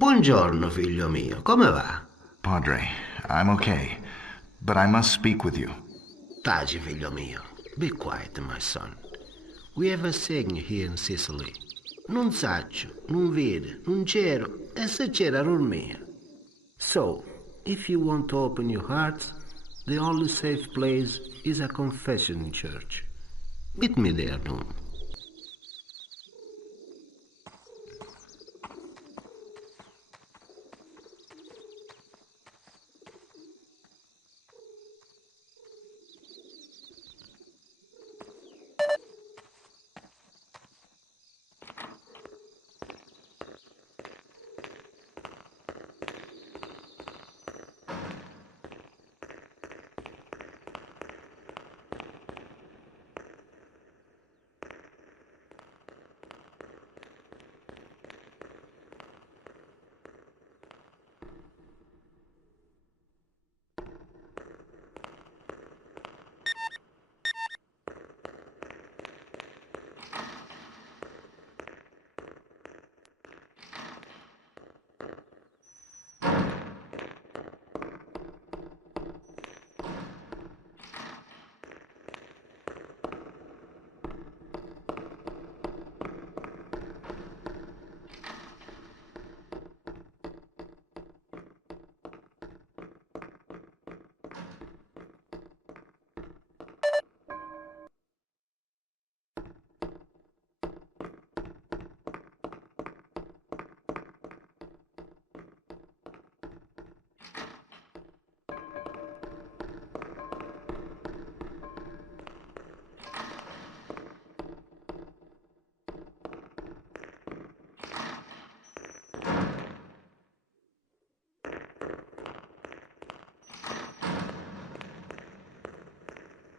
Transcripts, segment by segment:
Buongiorno, figlio mio, come va? Padre, I'm okay, but I must speak with you. Taci, figlio mio. Be quiet, my son. We have a saying here in Sicily. Non saccio, non vede, non c'ero, e se c'era dormia. So, if you want to open your heart, the only safe place is a confession church. Meet me there, Noon.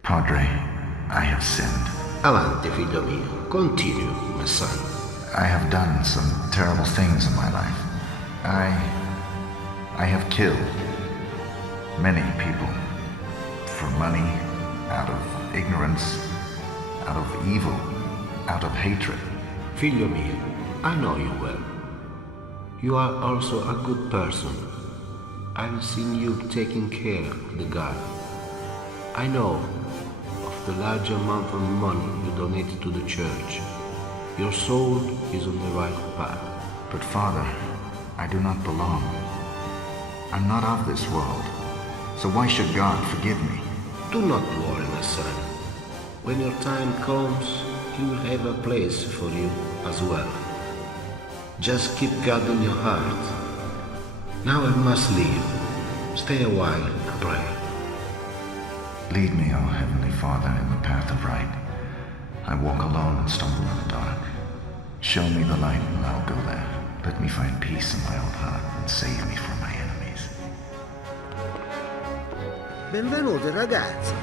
Padre, I have sinned. Avanti, figlio mio. Continue, my son. I have done some terrible things in my life. I have killed many people for money, out of ignorance, out of evil, out of hatred. Figlio mio, I know you well. You are also a good person. I've seen you taking care of the garden. I know of the large amount of money you donated to the church. Your soul is on the right path. But Father, I do not belong. I'm not of this world. So why should God forgive me? Do not worry, my son. When your time comes, He will have a place for you as well. Just keep God in your heart. Now I must leave. Stay a while and pray. Lead me, O Heavenly Father, in the path of right. I walk alone and stumble in the dark. Show me the light and I'll go there. Let me find peace in my own heart and save me from my enemies. Benvenuti ragazzi.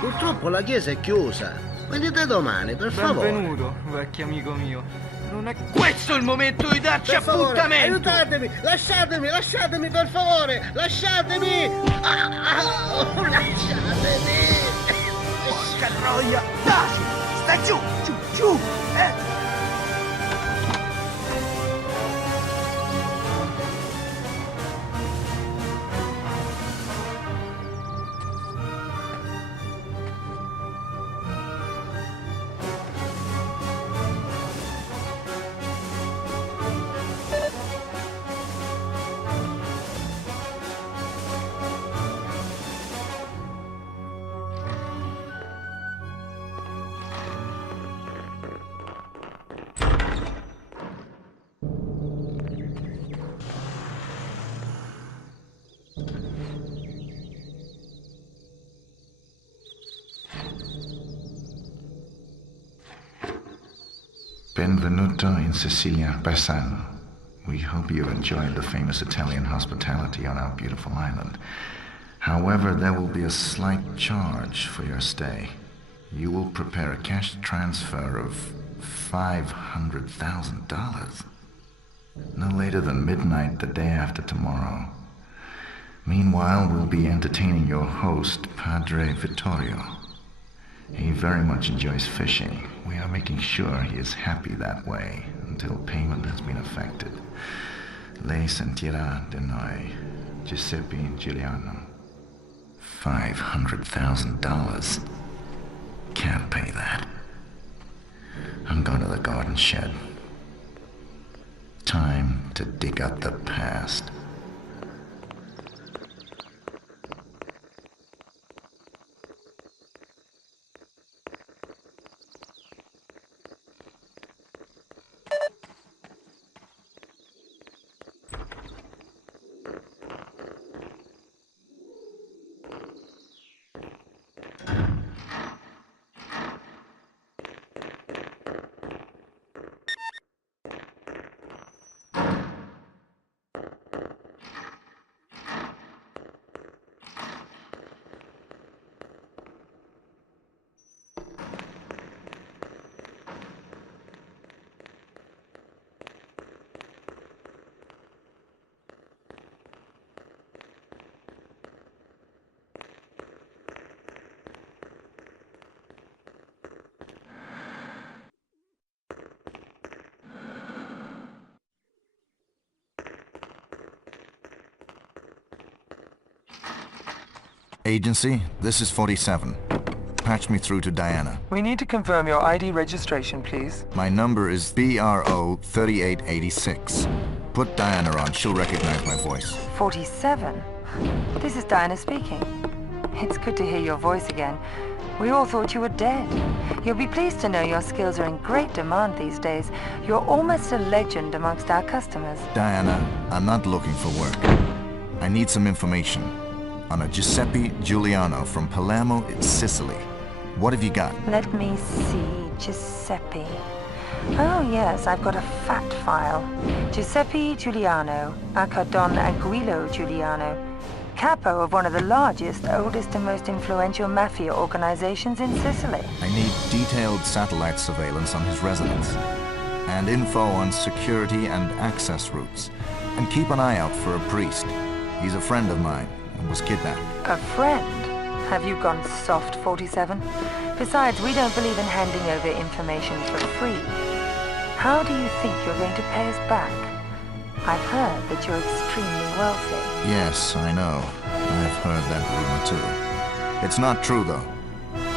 Purtroppo la chiesa è chiusa. Venite domani, per favore. Benvenuto, vecchio amico mio. Non è questo il momento di darci Per favore, appuntamento! aiutatemi! Lasciatemi, per favore! Lasciatemi! Lasciatemi! Porca troia! Taci! Stai giù! Giù! Benvenuto in Sicilia, Bassano. We hope you enjoyed the famous Italian hospitality on our beautiful island. However, there will be a slight charge for your stay. You will prepare a cash transfer of $500,000. No later than midnight the day after tomorrow. Meanwhile, we'll be entertaining your host, Padre Vittorio. He very much enjoys fishing. We are making sure he is happy that way until payment has been effected. Lei sentirà di noi, Giuseppe Giuliano. $500,000. Can't pay that. I'm going to the garden shed. Time to dig up the past. Agency, this is 47. Patch me through to Diana. We need to confirm your ID registration, please. My number is BRO 3886. Put Diana on, she'll recognize my voice. 47? This is Diana speaking. It's good to hear your voice again. We all thought you were dead. You'll be pleased to know your skills are in great demand these days. You're almost a legend amongst our customers. Diana, I'm not looking for work. I need some information on a Giuseppe Giuliano from Palermo, Sicily. What have you got? Let me see. Giuseppe. Oh yes, I've got a fact file. Giuseppe Giuliano, aka Don Aguilo Giuliano, capo of one of the largest, oldest and most influential mafia organizations in Sicily. I need detailed satellite surveillance on his residence, and info on security and access routes. And keep an eye out for a priest. He's a friend of mine and was kidnapped. A friend? Have you gone soft, 47? Besides, we don't believe in handing over information for free. How do you think you're going to pay us back? I've heard that you're extremely wealthy. Yes, I know. I've heard that rumor too. It's not true though,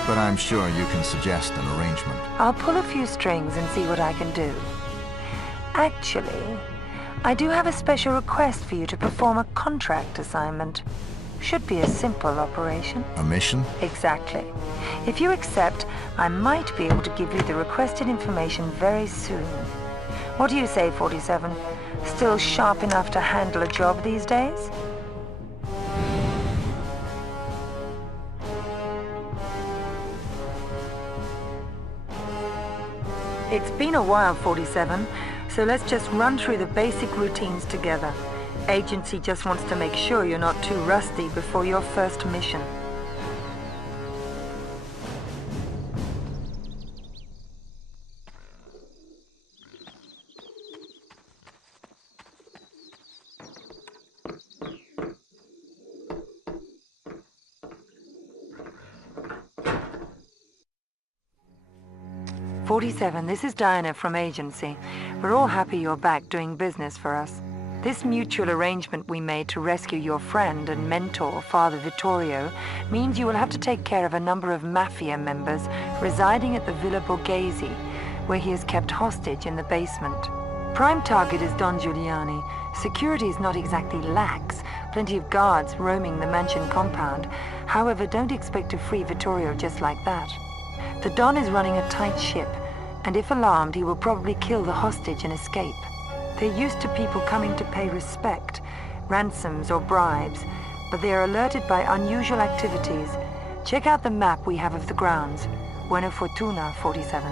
but I'm sure you can suggest an arrangement. I'll pull a few strings and see what I can do. Actually, I do have a special request for you to perform a contract assignment. Should be a simple operation. A mission? Exactly. If you accept, I might be able to give you the requested information very soon. What do you say, 47? Still sharp enough to handle a job these days? It's been a while, 47, so let's just run through the basic routines together. Agency just wants to make sure you're not too rusty before your first mission. "47, this is Diana from Agency. We're all happy you're back doing business for us. This mutual arrangement we made to rescue your friend and mentor, Father Vittorio, means you will have to take care of a number of mafia members residing at the Villa Borghese, where he is kept hostage in the basement. Prime target is Don Giuliani. Security is not exactly lax, plenty of guards roaming the mansion compound. However, don't expect to free Vittorio just like that. The Don is running a tight ship, and if alarmed, he will probably kill the hostage and escape. They're used to people coming to pay respect, ransoms or bribes, but they are alerted by unusual activities. Check out the map we have of the grounds. Buona fortuna, 47.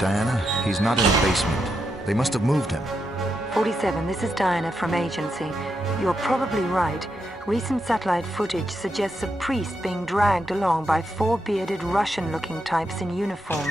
Diana, he's not in the basement. They must have moved him. 47, this is Diana from agency. You're probably right. Recent satellite footage suggests a priest being dragged along by 4 bearded Russian-looking types in uniform.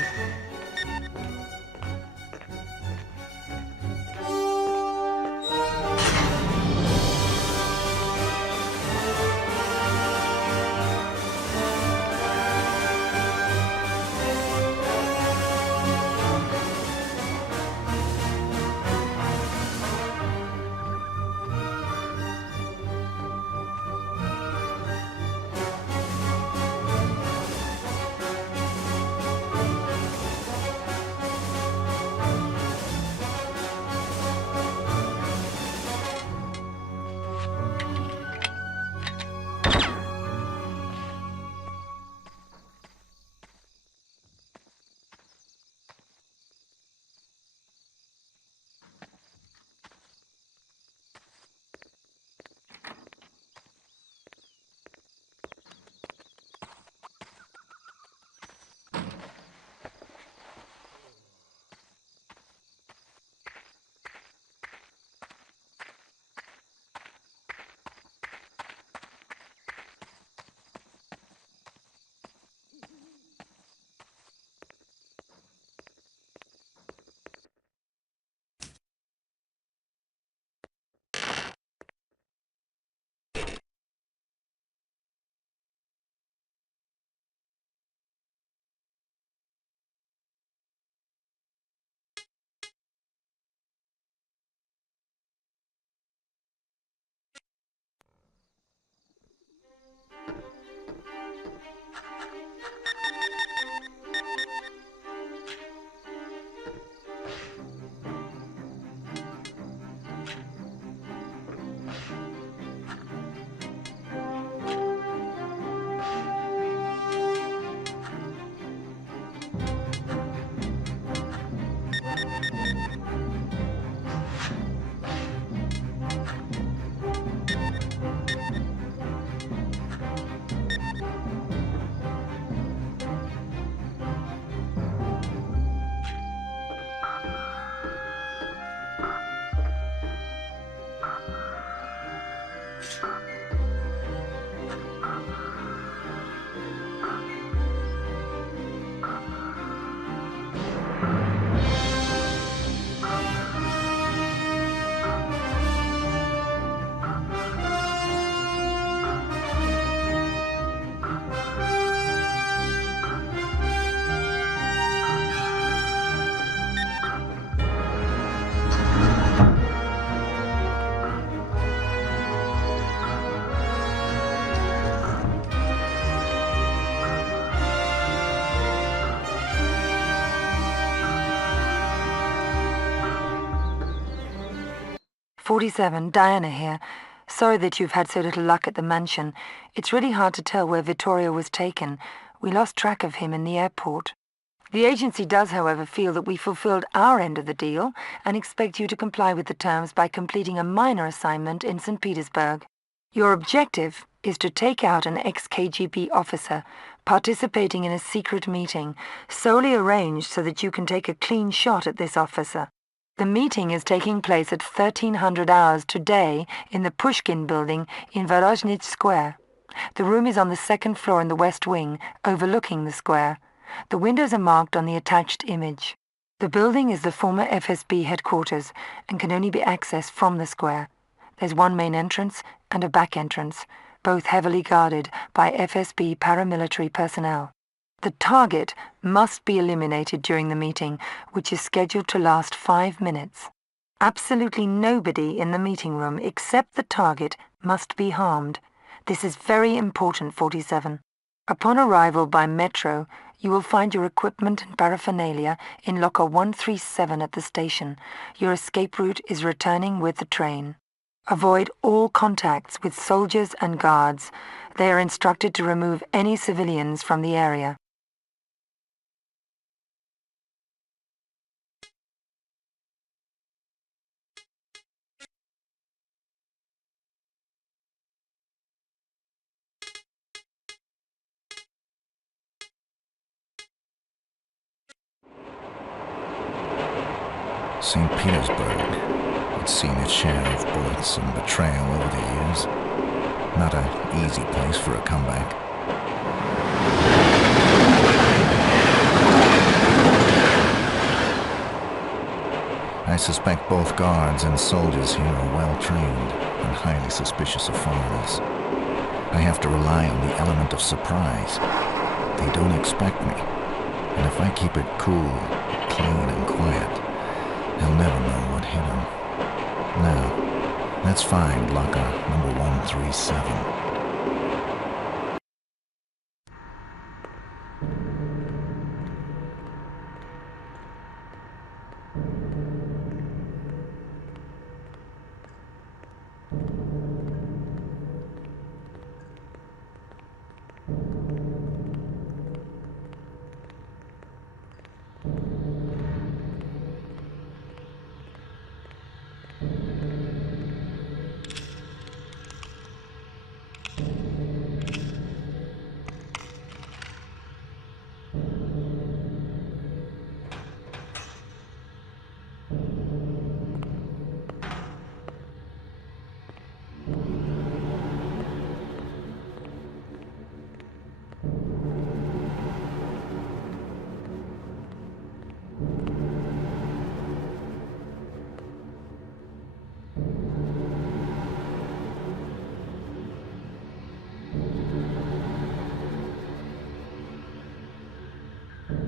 47, Diana here. Sorry that you've had so little luck at the mansion. It's really hard to tell where Vittorio was taken. We lost track of him in the airport. The agency does, however, feel that we fulfilled our end of the deal and expect you to comply with the terms by completing a minor assignment in St. Petersburg. Your objective is to take out an ex-KGB officer participating in a secret meeting, solely arranged so that you can take a clean shot at this officer. The meeting is taking place at 1300 hours today in the Pushkin building in Vorozhnitsyn Square. The room is on the second floor in the west wing, overlooking the square. The windows are marked on the attached image. The building is the former FSB headquarters and can only be accessed from the square. There's one main entrance and a back entrance, both heavily guarded by FSB paramilitary personnel. The target must be eliminated during the meeting, which is scheduled to last 5 minutes. Absolutely nobody in the meeting room except the target must be harmed. This is very important, 47. Upon arrival by metro, you will find your equipment and paraphernalia in locker 137 at the station. Your escape route is returning with the train. Avoid all contacts with soldiers and guards. They are instructed to remove any civilians from the area. St. Petersburg. It's seen its share of bullets and betrayal over the years. Not an easy place for a comeback. I suspect both guards and soldiers here are well-trained and highly suspicious of foreigners. I have to rely on the element of surprise. They don't expect me, and if I keep it cool, clean, and quiet, they'll never know what hit them. Now, let's find locker number 137.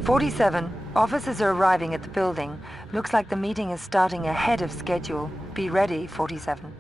"47. Officers are arriving at the building. Looks like the meeting is starting ahead of schedule. Be ready, 47.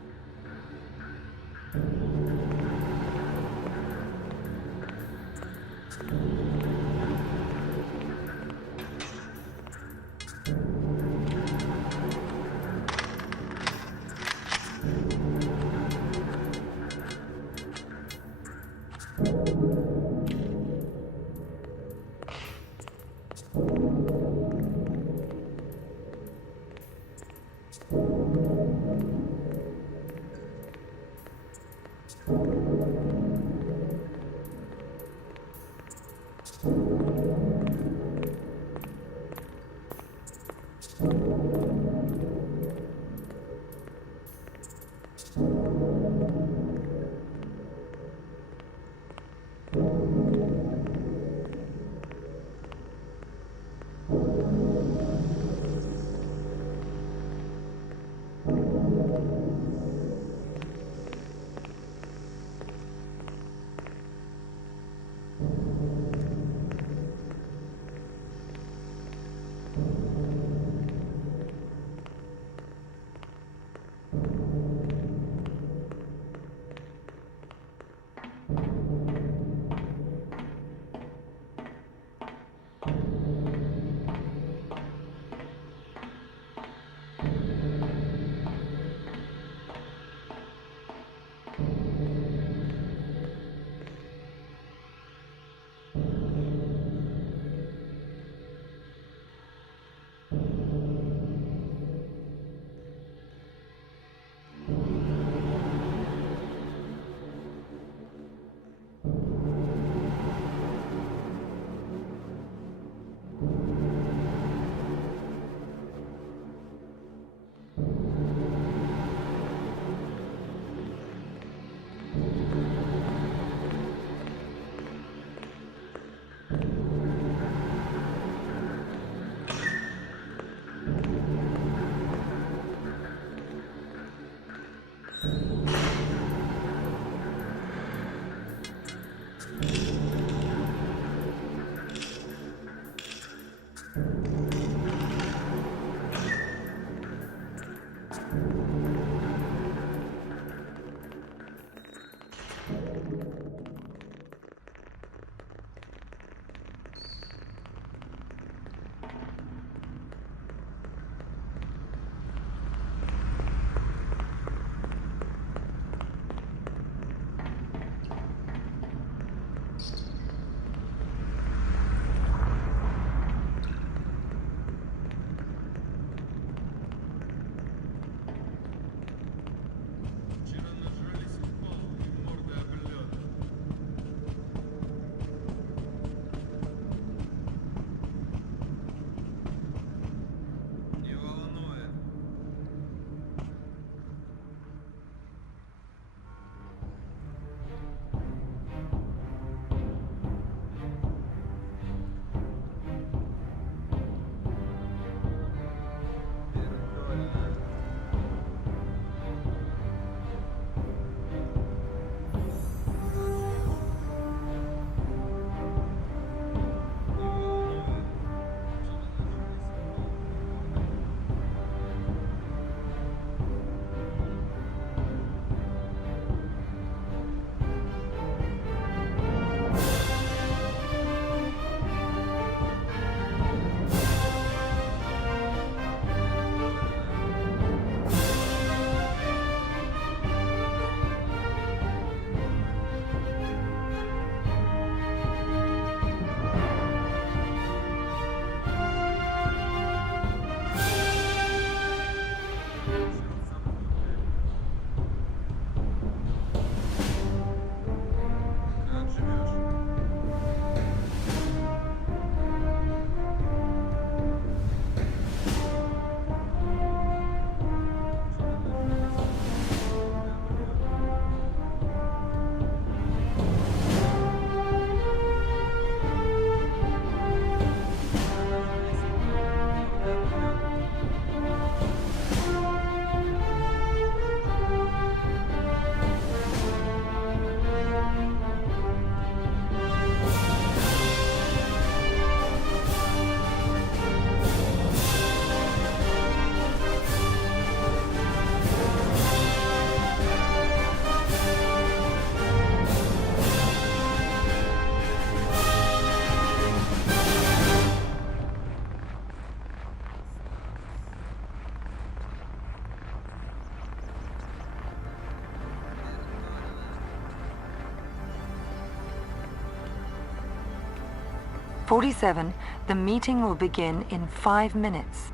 47, the meeting will begin in 5 minutes.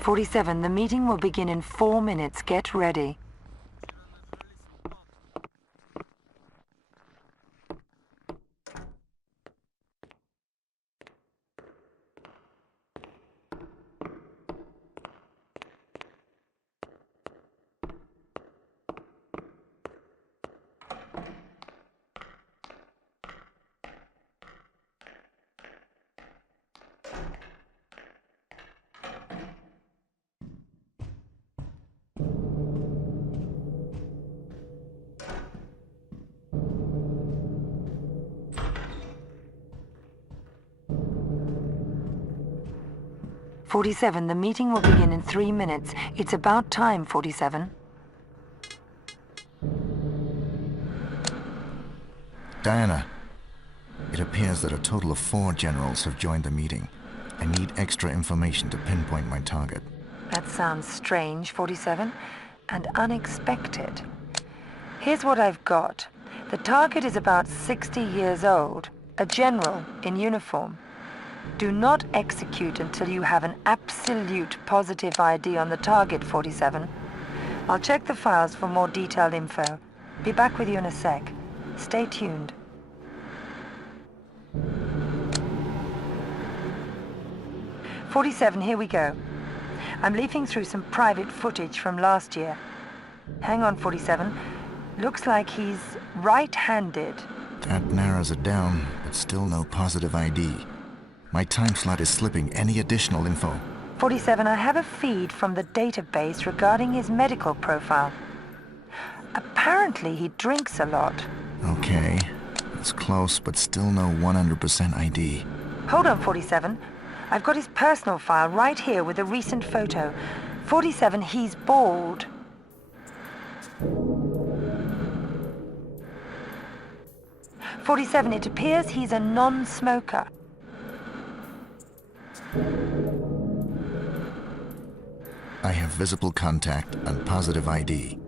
"47, the meeting will begin in 4 minutes. Get ready." "47, the meeting will begin in 3 minutes. It's about time, 47. Diana, it appears that a total of 4 generals have joined the meeting. I need extra information to pinpoint my target. That sounds strange, 47, and unexpected. Here's what I've got. The target is about 60 years old, a general in uniform. Do not execute until you have an absolute positive ID on the target, 47. I'll check the files for more detailed info. Be back with you in a sec. Stay tuned. "47, here we go. I'm leafing through some private footage from last year. Hang on, 47. Looks like he's right-handed. That narrows it down, but still no positive ID. My time slot is slipping. Any additional info? 47, I have a feed from the database regarding his medical profile. Apparently he drinks a lot. Okay. It's close, but still no 100% ID. Hold on, 47. I've got his personal file right here with a recent photo. 47, he's bald. "47, it appears he's a non-smoker. I have visible contact and positive ID.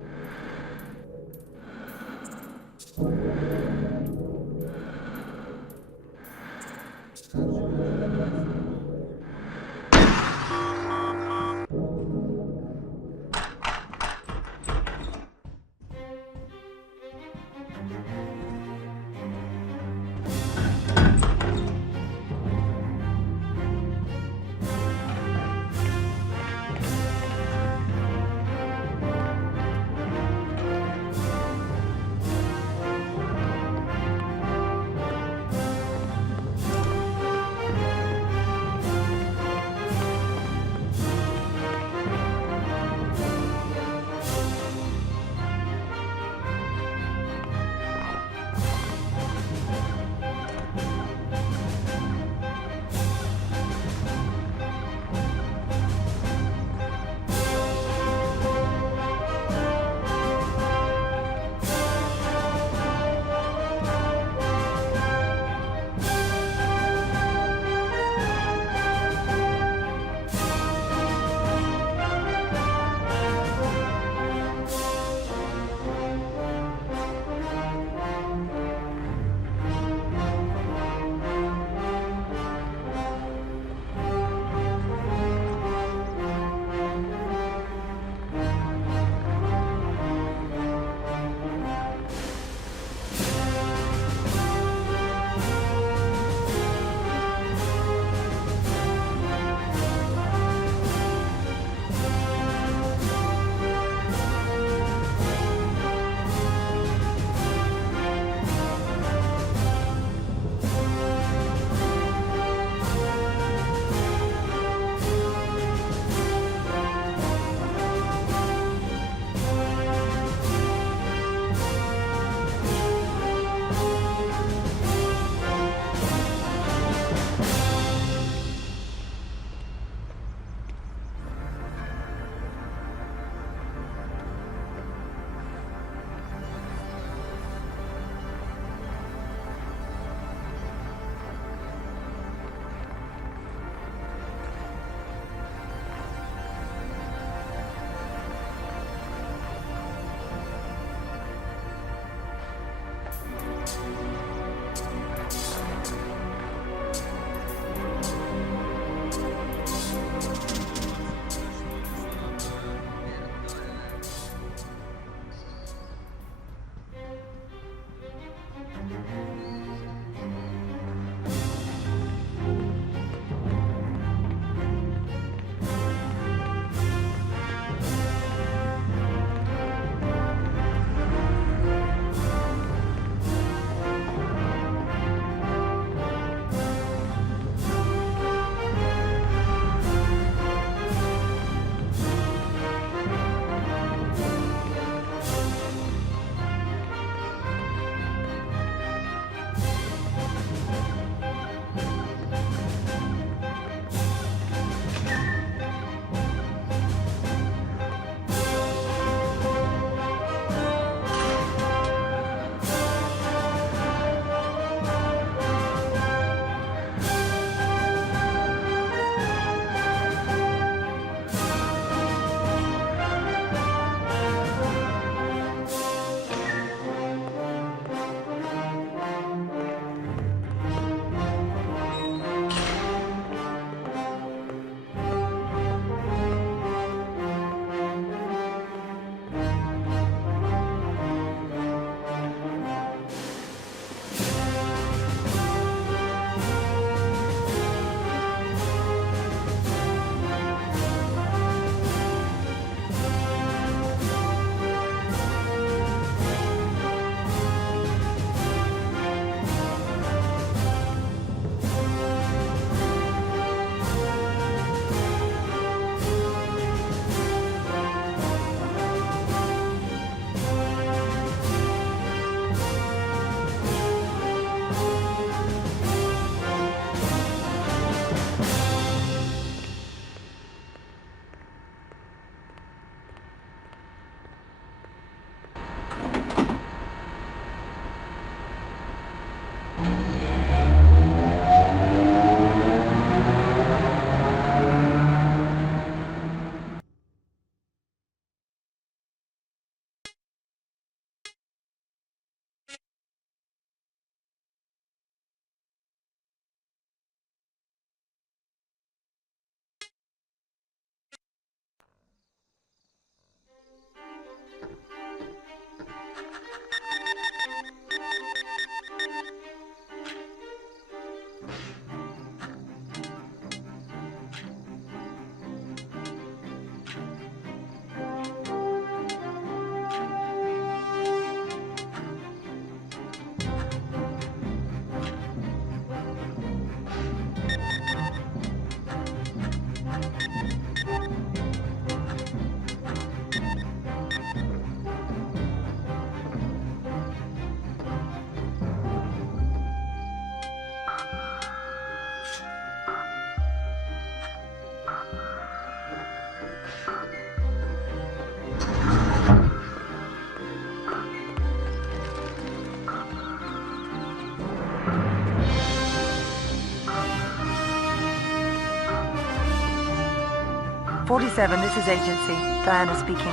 47, this is Agency. Diana speaking.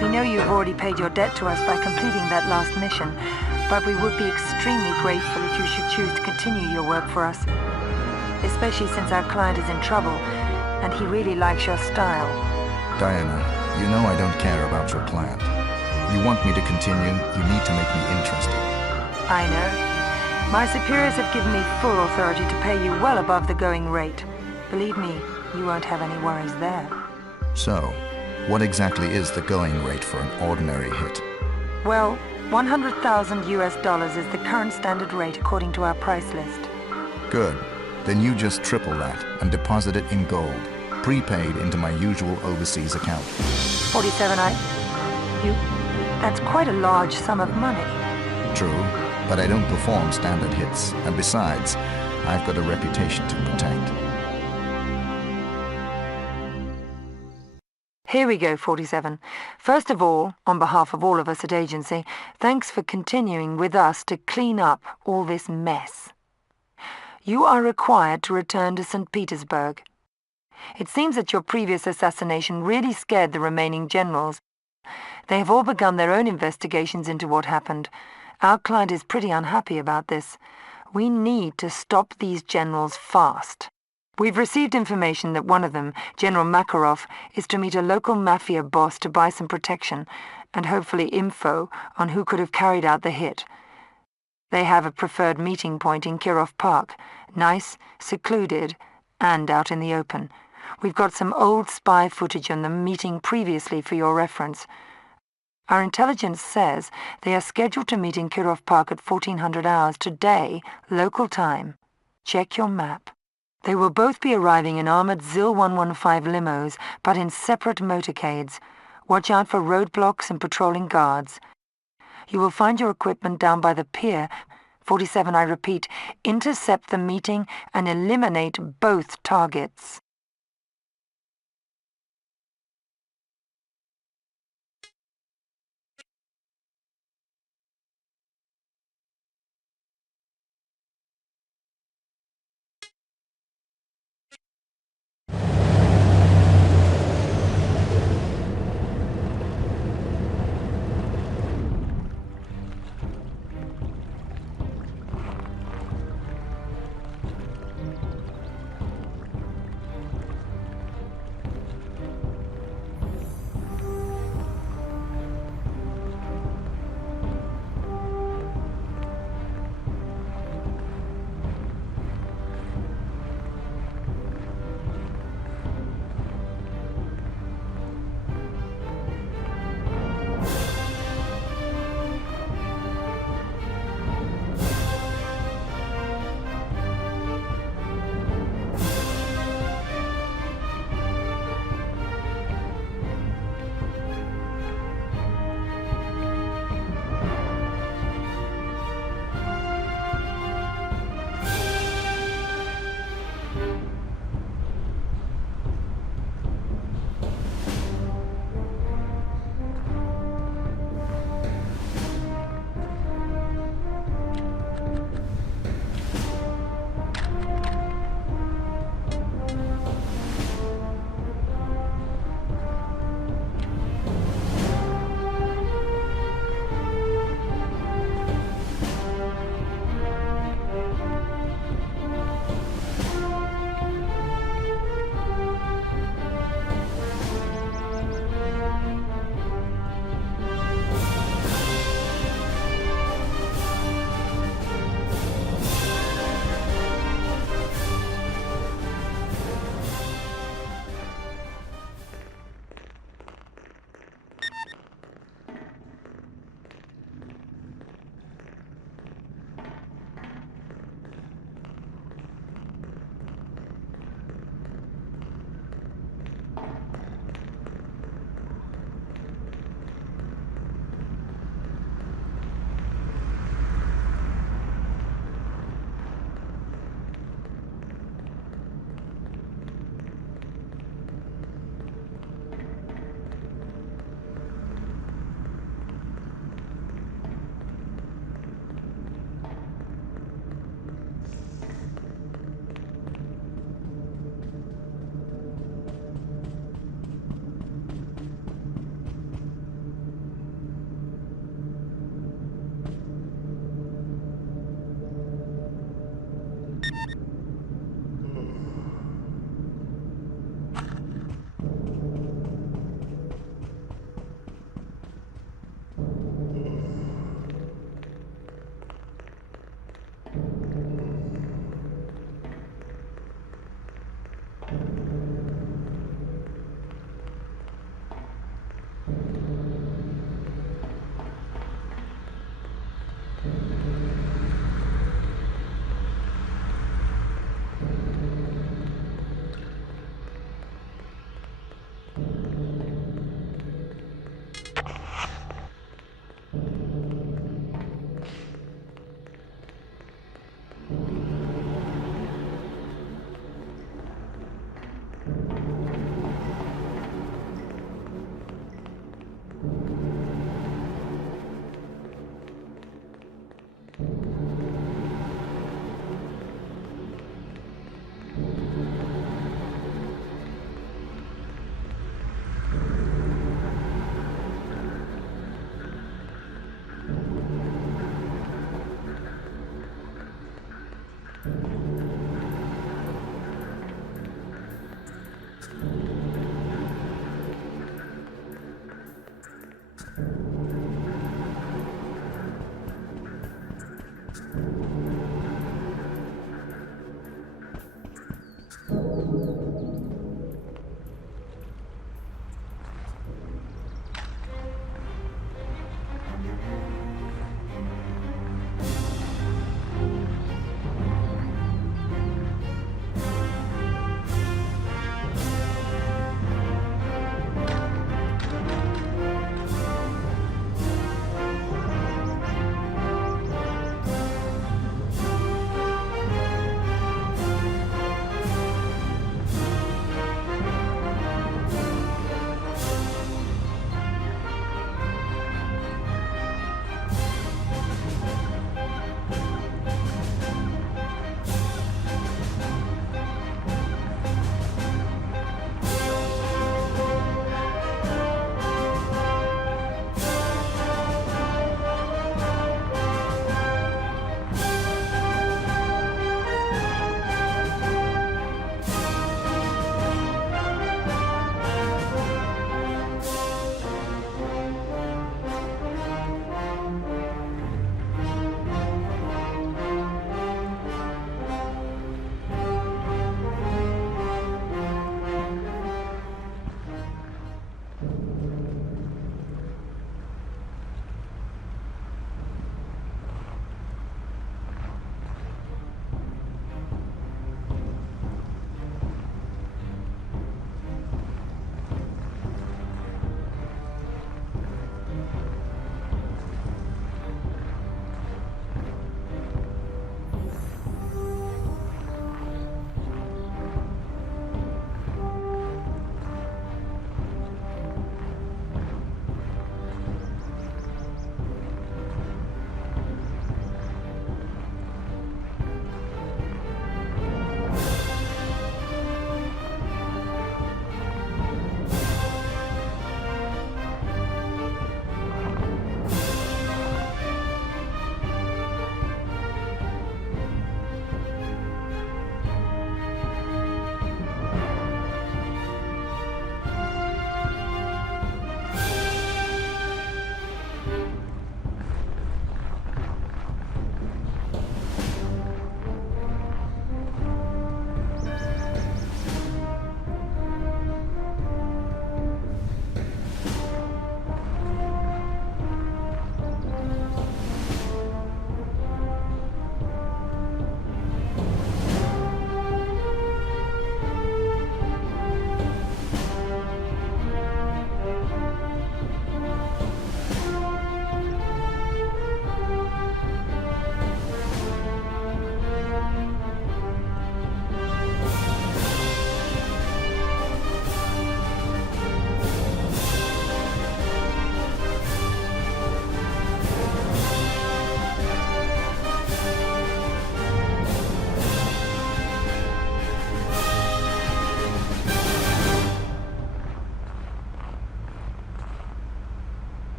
We know you've already paid your debt to us by completing that last mission, but we would be extremely grateful if you should choose to continue your work for us. Especially since our client is in trouble, and he really likes your style. Diana, you know I don't care about your client. You want me to continue, you need to make me interested. I know. My superiors have given me full authority to pay you well above the going rate. Believe me, you won't have any worries there. So, what exactly is the going rate for an ordinary hit? Well, 100,000 US dollars is the current standard rate according to our price list. Good. Then you just triple that and deposit it in gold, prepaid into my usual overseas account. 47, that's quite a large sum of money. True, but I don't perform standard hits, and besides, I've got a reputation to protect. Here we go, 47. First of all, on behalf of all of us at Agency, thanks for continuing with us to clean up all this mess. You are required to return to St. Petersburg. It seems that your previous assassination really scared the remaining generals. They have all begun their own investigations into what happened. Our client is pretty unhappy about this. We need to stop these generals fast. We've received information that one of them, General Makarov, is to meet a local mafia boss to buy some protection, and hopefully info on who could have carried out the hit. They have a preferred meeting point in Kirov Park, nice, secluded, and out in the open. We've got some old spy footage on them meeting previously for your reference. Our intelligence says they are scheduled to meet in Kirov Park at 1400 hours today, local time. Check your map. They will both be arriving in armored ZIL 115 limos, but in separate motorcades. Watch out for roadblocks and patrolling guards. You will find your equipment down by the pier. 47, I repeat, intercept the meeting and eliminate both targets.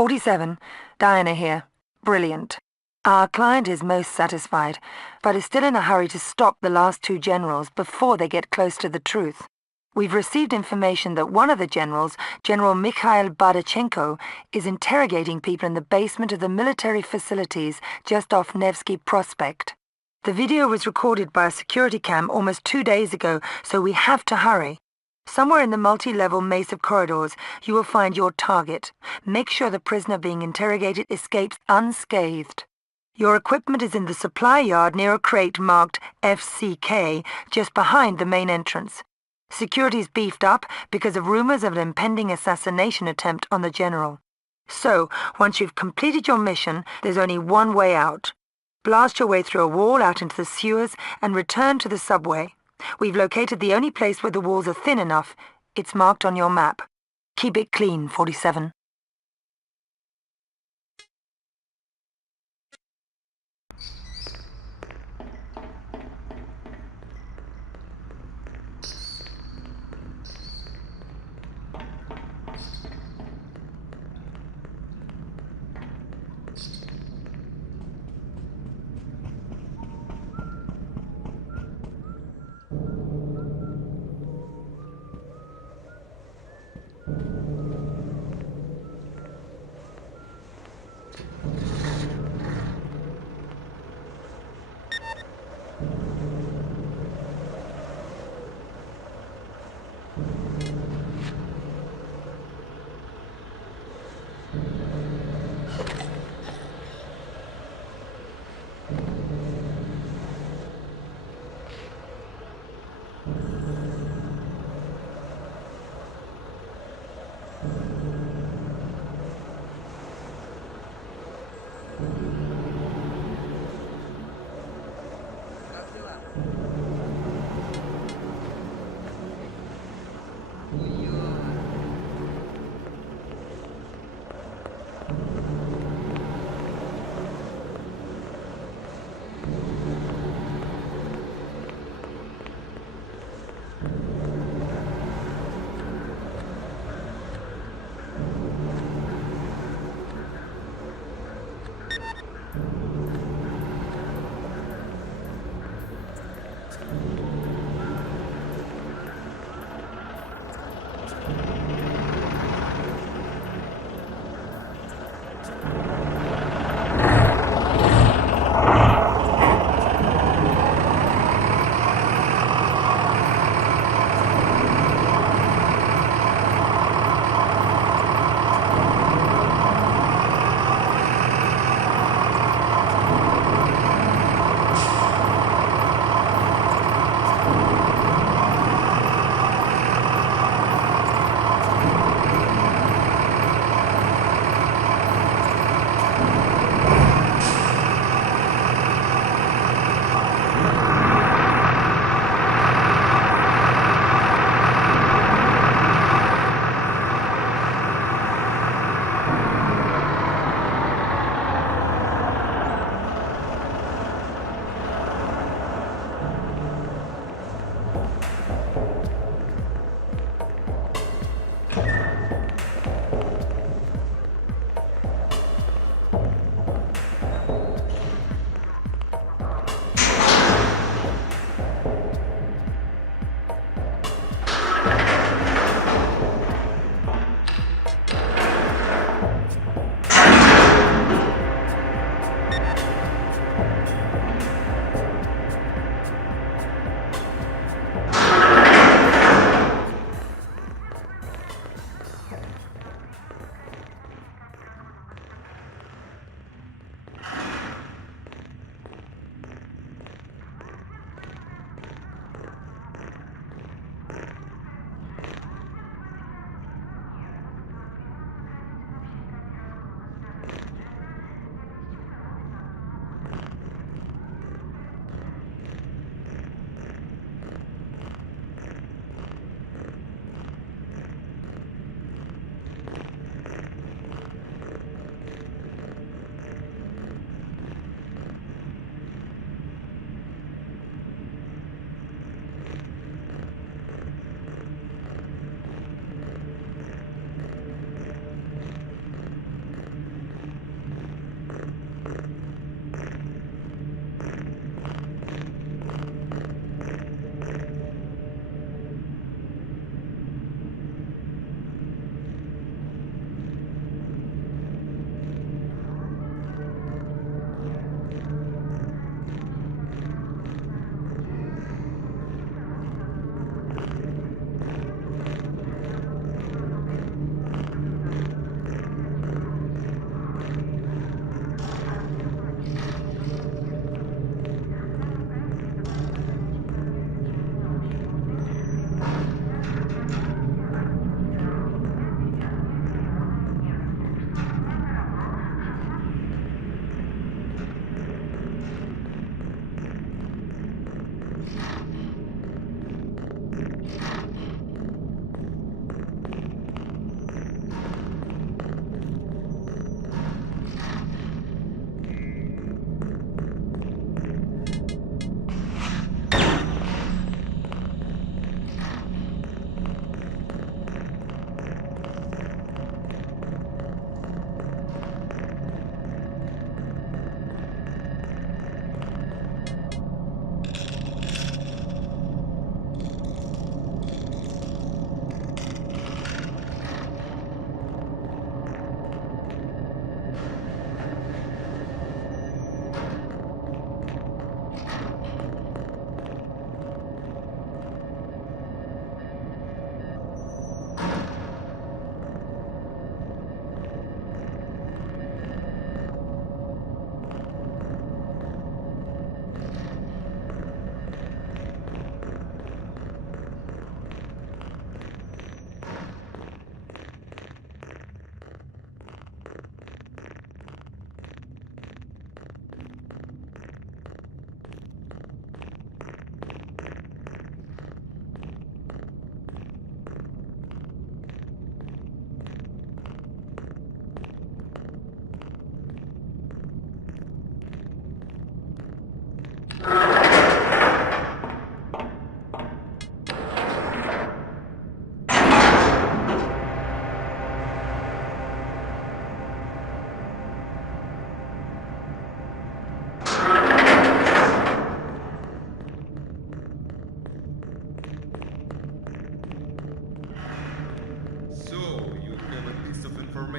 47, Diana here. Brilliant. Our client is most satisfied, but is still in a hurry to stop the last two generals before they get close to the truth. We've received information that one of the generals, General Mikhail Bardachenko, is interrogating people in the basement of the military facilities just off Nevsky Prospect. The video was recorded by a security cam almost 2 days ago, so we have to hurry. Somewhere in the multi-level maze of corridors, you will find your target. Make sure the prisoner being interrogated escapes unscathed. Your equipment is in the supply yard near a crate marked FCK, just behind the main entrance. Security's beefed up because of rumors of an impending assassination attempt on the general. So, once you've completed your mission, there's only one way out. Blast your way through a wall out into the sewers and return to the subway. We've located the only place where the walls are thin enough. It's marked on your map. Keep it clean, 47.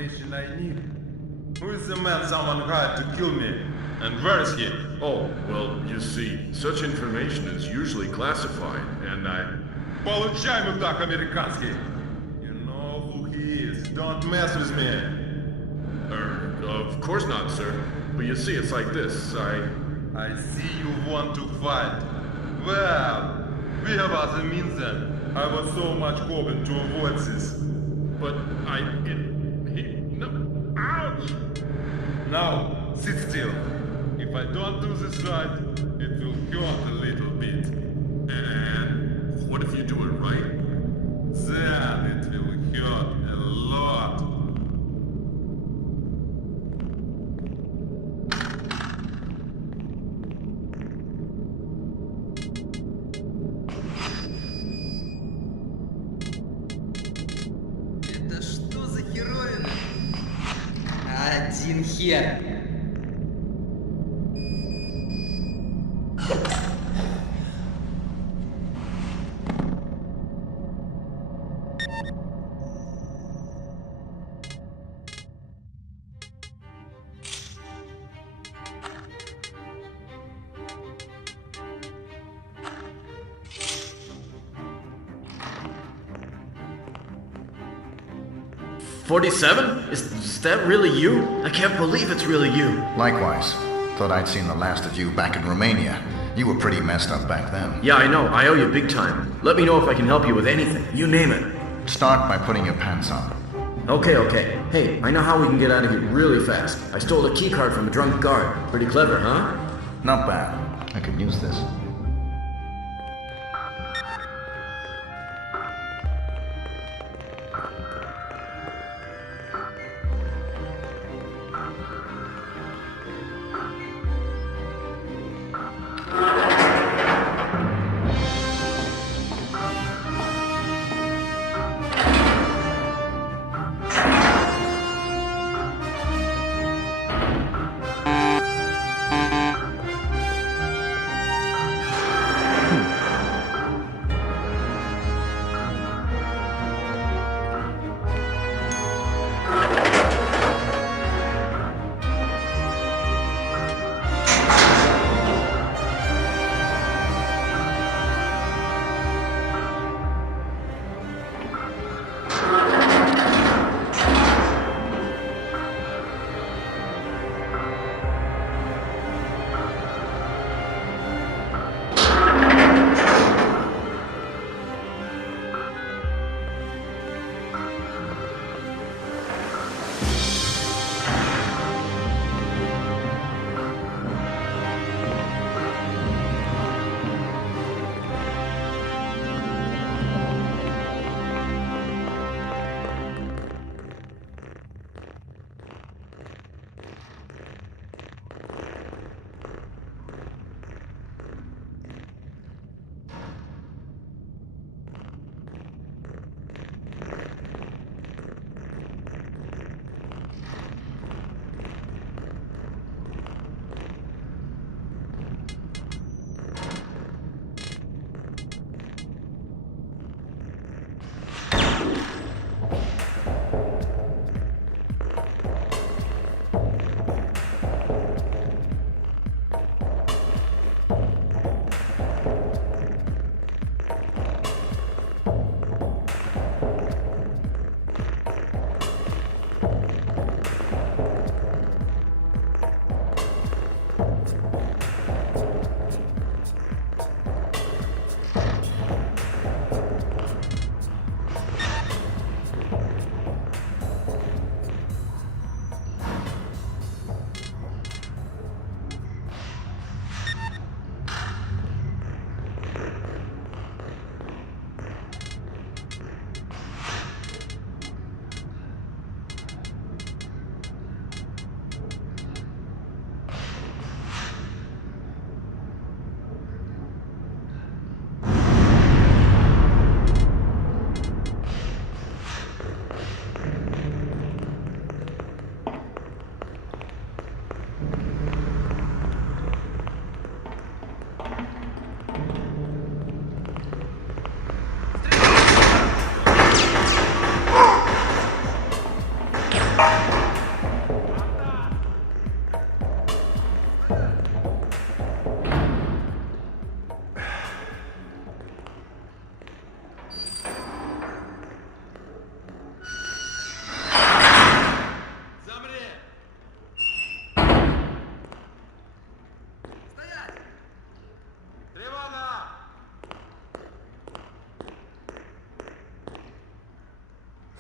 information I need. Who is the man someone hired to kill me? And where is he? Oh, well, you see, such information is usually classified, and I... Получай, мудак американский! You know who he is. Don't mess with me. Of course not, sir. But you see, it's like this, I see you want to fight. Well, we have other means then. I was so much hoping to avoid this. But no. Ouch! Now, sit still. If I don't do this right, it will hurt a little bit. And what if you do it right? Then it will hurt a lot. Это что за херовина? Один хер. Is that really you? I can't believe it's really you. Likewise. Thought I'd seen the last of you back in Romania. You were pretty messed up back then. Yeah, I know. I owe you big time. Let me know if I can help you with anything. You name it. Start by putting your pants on. Okay. Hey, I know how we can get out of here really fast. I stole a keycard from a drunk guard. Pretty clever, huh? Not bad. I could use this.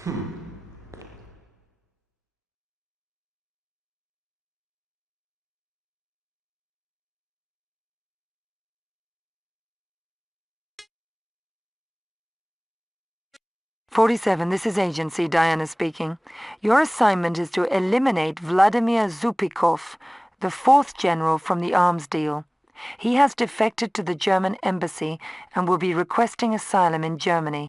"47, this is Agency, Diana speaking. Your assignment is to eliminate Vladimir Zupikov, the 4th General from the arms deal. He has defected to the German embassy and will be requesting asylum in Germany.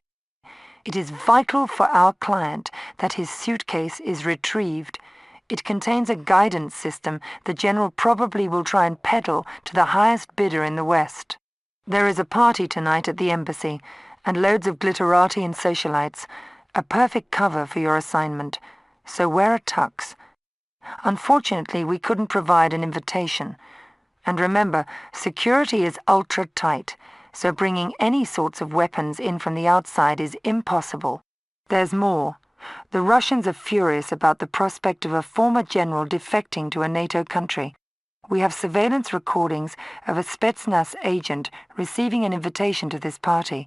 It is vital for our client that his suitcase is retrieved. It contains a guidance system the General probably will try and peddle to the highest bidder in the West. There is a party tonight at the embassy, and loads of glitterati and socialites, a perfect cover for your assignment, so wear a tux. Unfortunately, we couldn't provide an invitation. And remember, security is ultra tight, so bringing any sorts of weapons in from the outside is impossible. There's more. The Russians are furious about the prospect of a former general defecting to a NATO country. We have surveillance recordings of a Spetsnaz agent receiving an invitation to this party.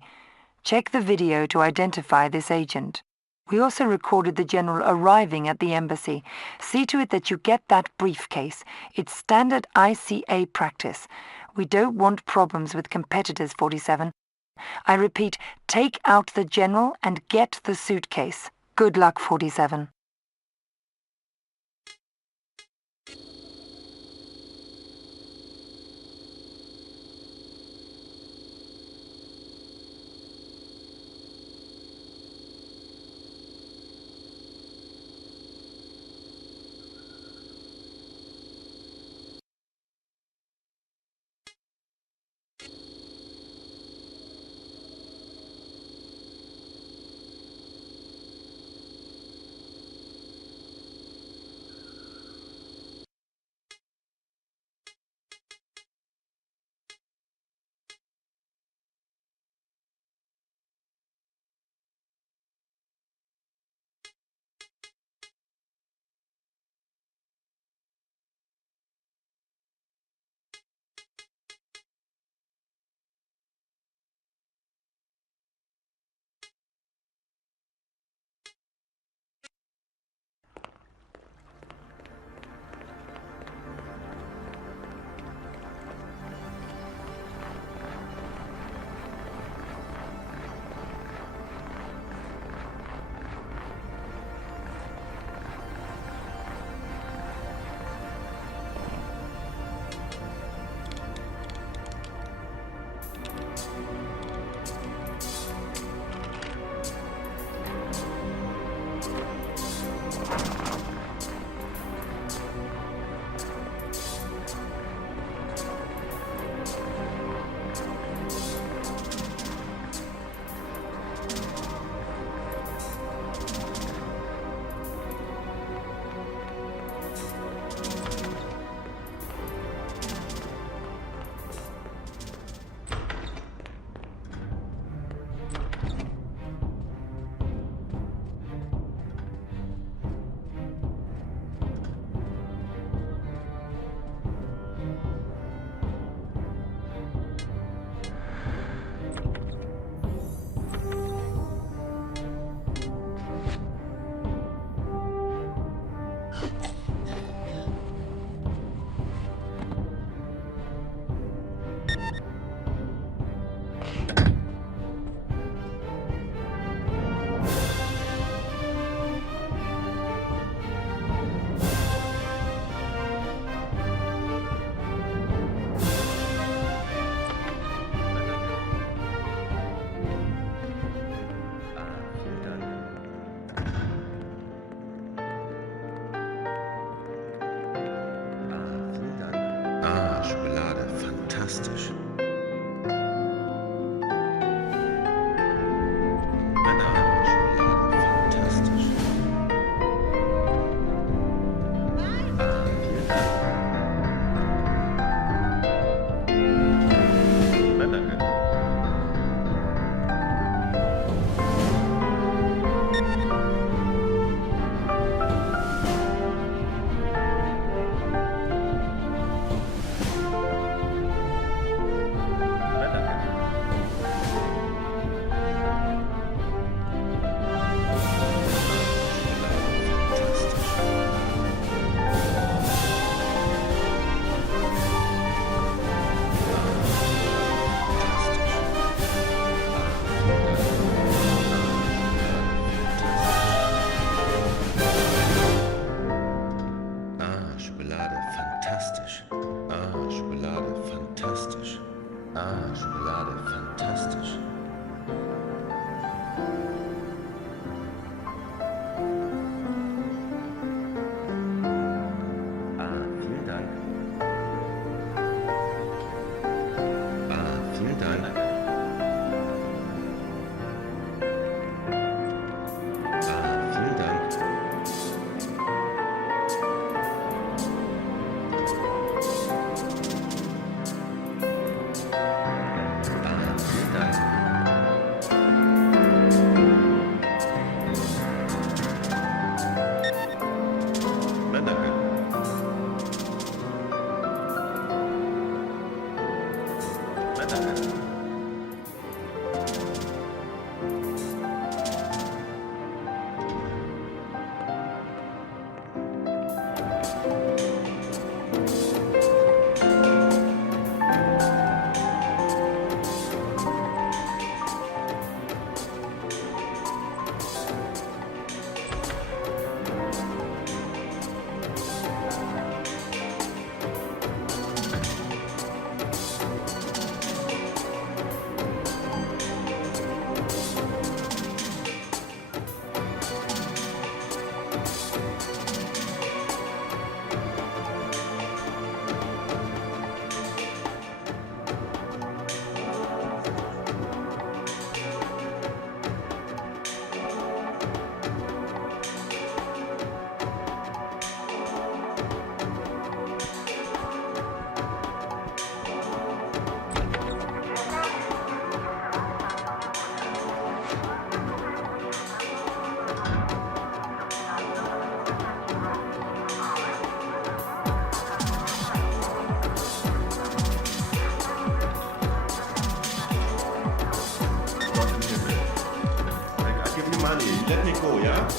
Check the video to identify this agent. We also recorded the general arriving at the embassy. See to it that you get that briefcase. It's standard ICA practice. We don't want problems with competitors, 47. I repeat, take out the general and get the suitcase. Good luck, 47. fantastisch. Honey, you let me go, yeah?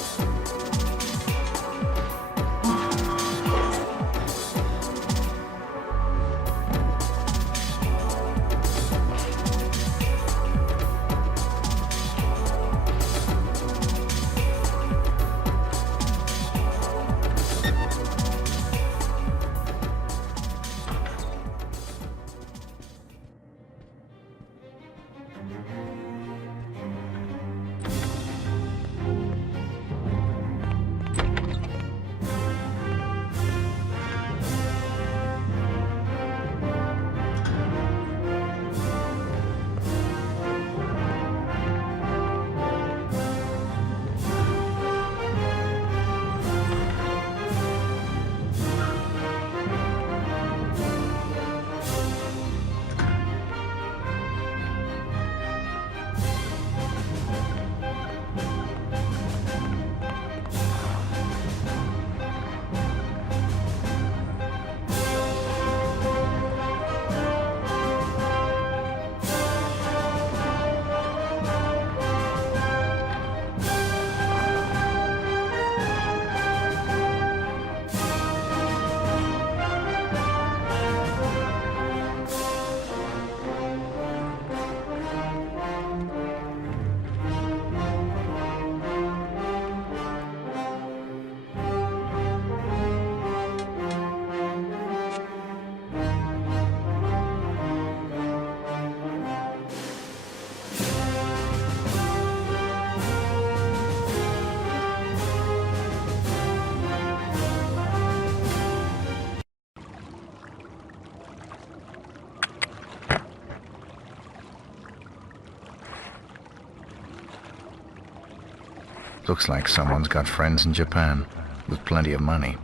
Looks like someone's got friends in Japan with plenty of money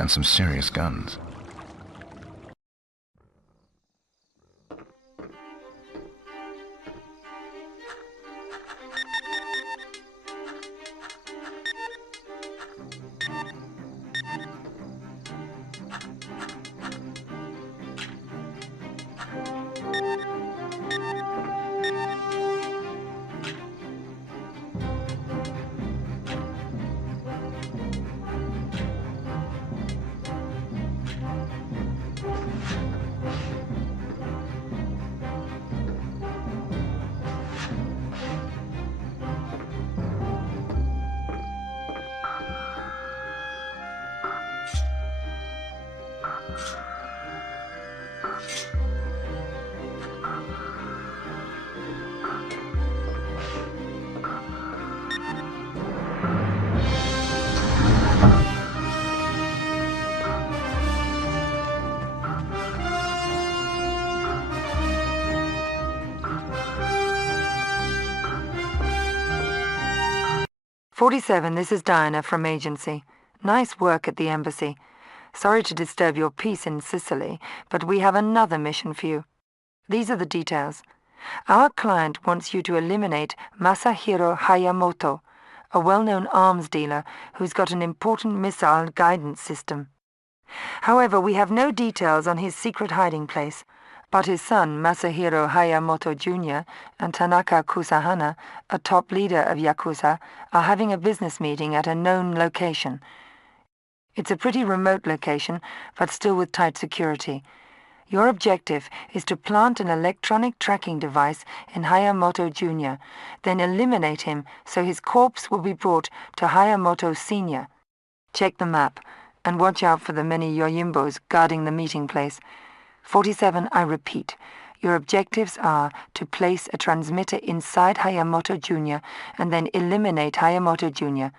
and some serious guns. "47, this is Diana from agency. Nice work at the embassy. Sorry to disturb your peace in Sicily, but we have another mission for you. These are the details. Our client wants you to eliminate Masahiro Hayamoto, a well-known arms dealer who's got an important missile guidance system. However, we have no details on his secret hiding place, but his son, Masahiro Hayamoto Jr., and Tanaka Kusahana, a top leader of Yakuza, are having a business meeting at a known location. It's a pretty remote location, but still with tight security. Your objective is to plant an electronic tracking device in Hayamoto Jr., then eliminate him so his corpse will be brought to Hayamoto Sr. Check the map, and watch out for the many Yoyimbos guarding the meeting place. 47, I repeat, your objectives are to place a transmitter inside Hayamoto Jr. and then eliminate Hayamoto Jr.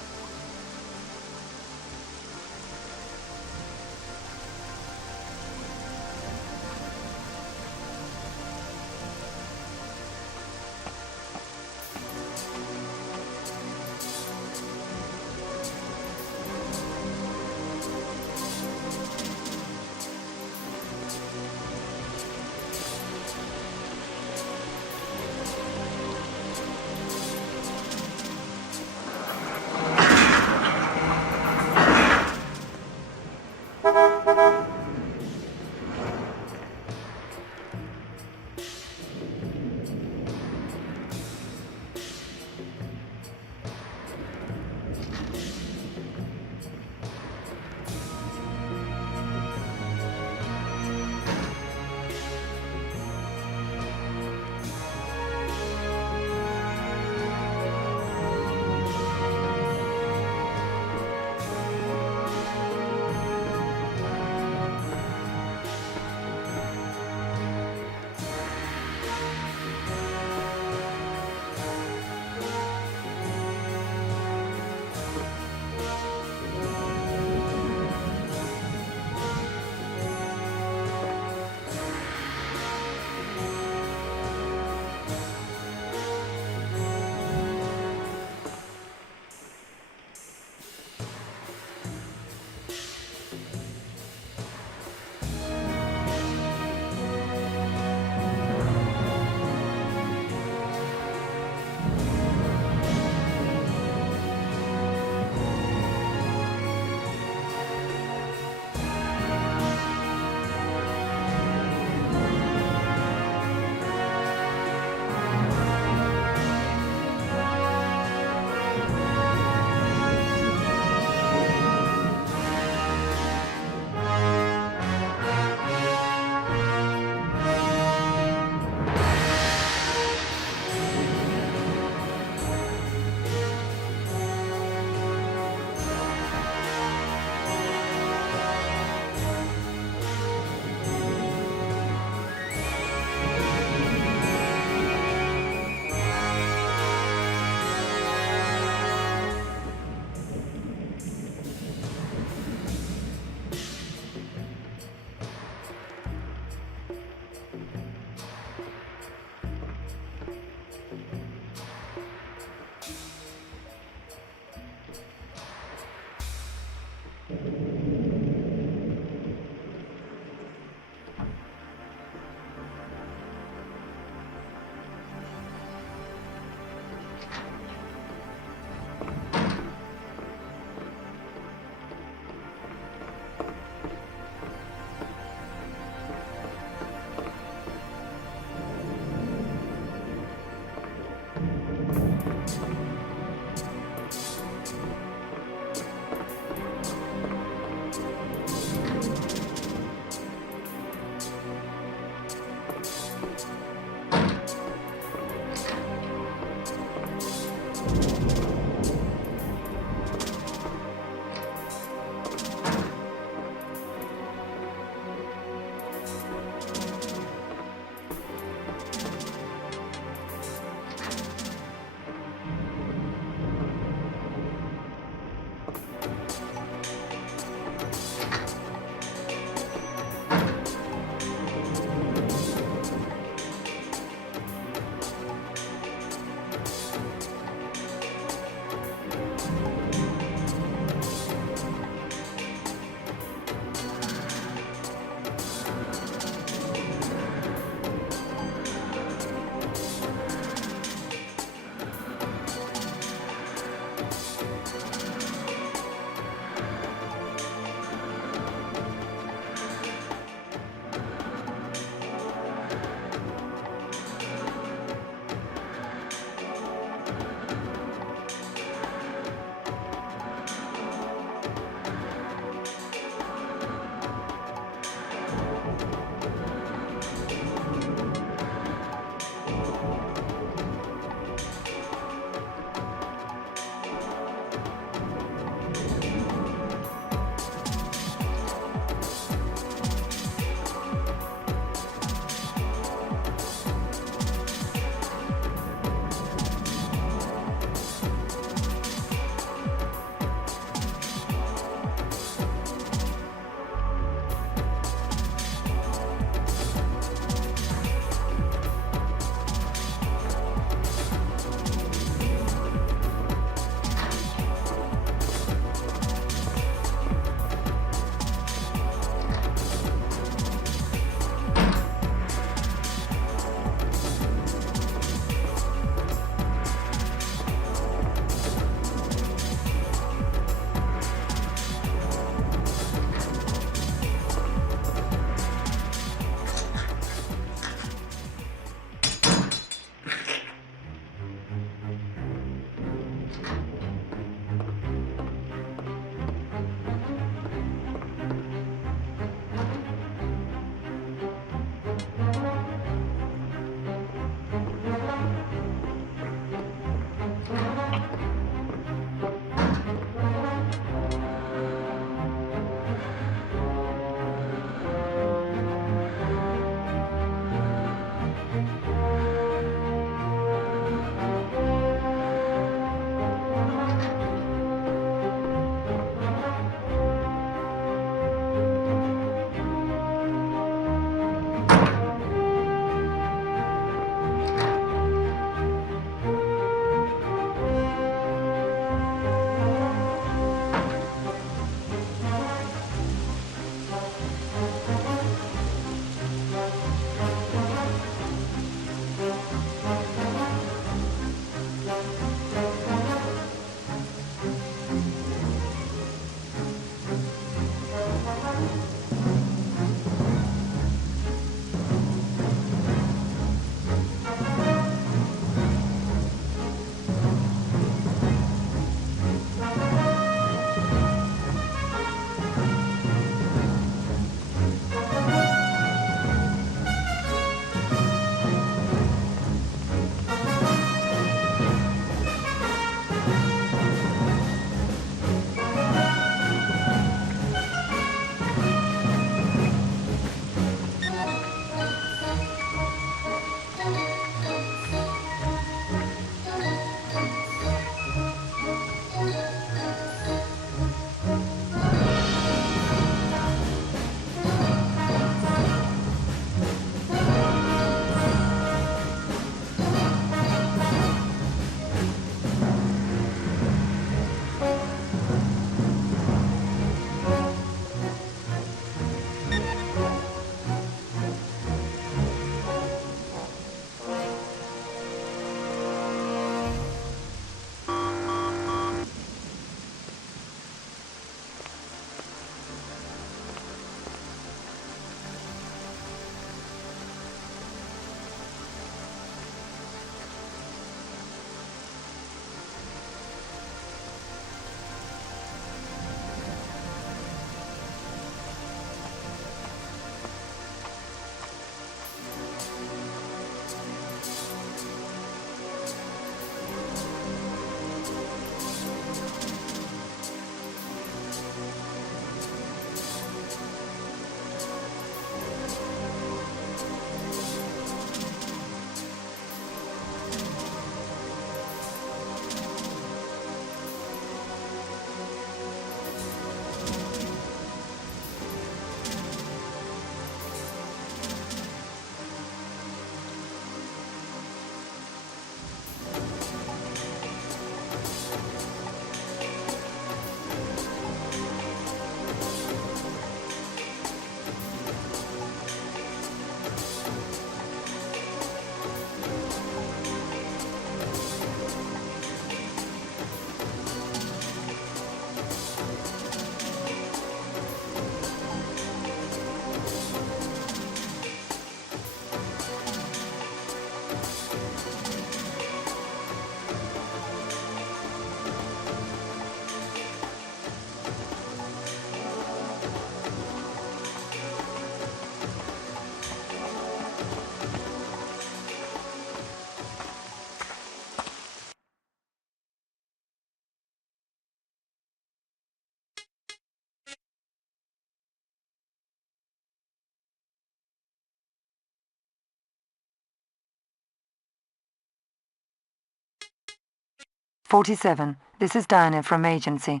47, this is Diana from Agency.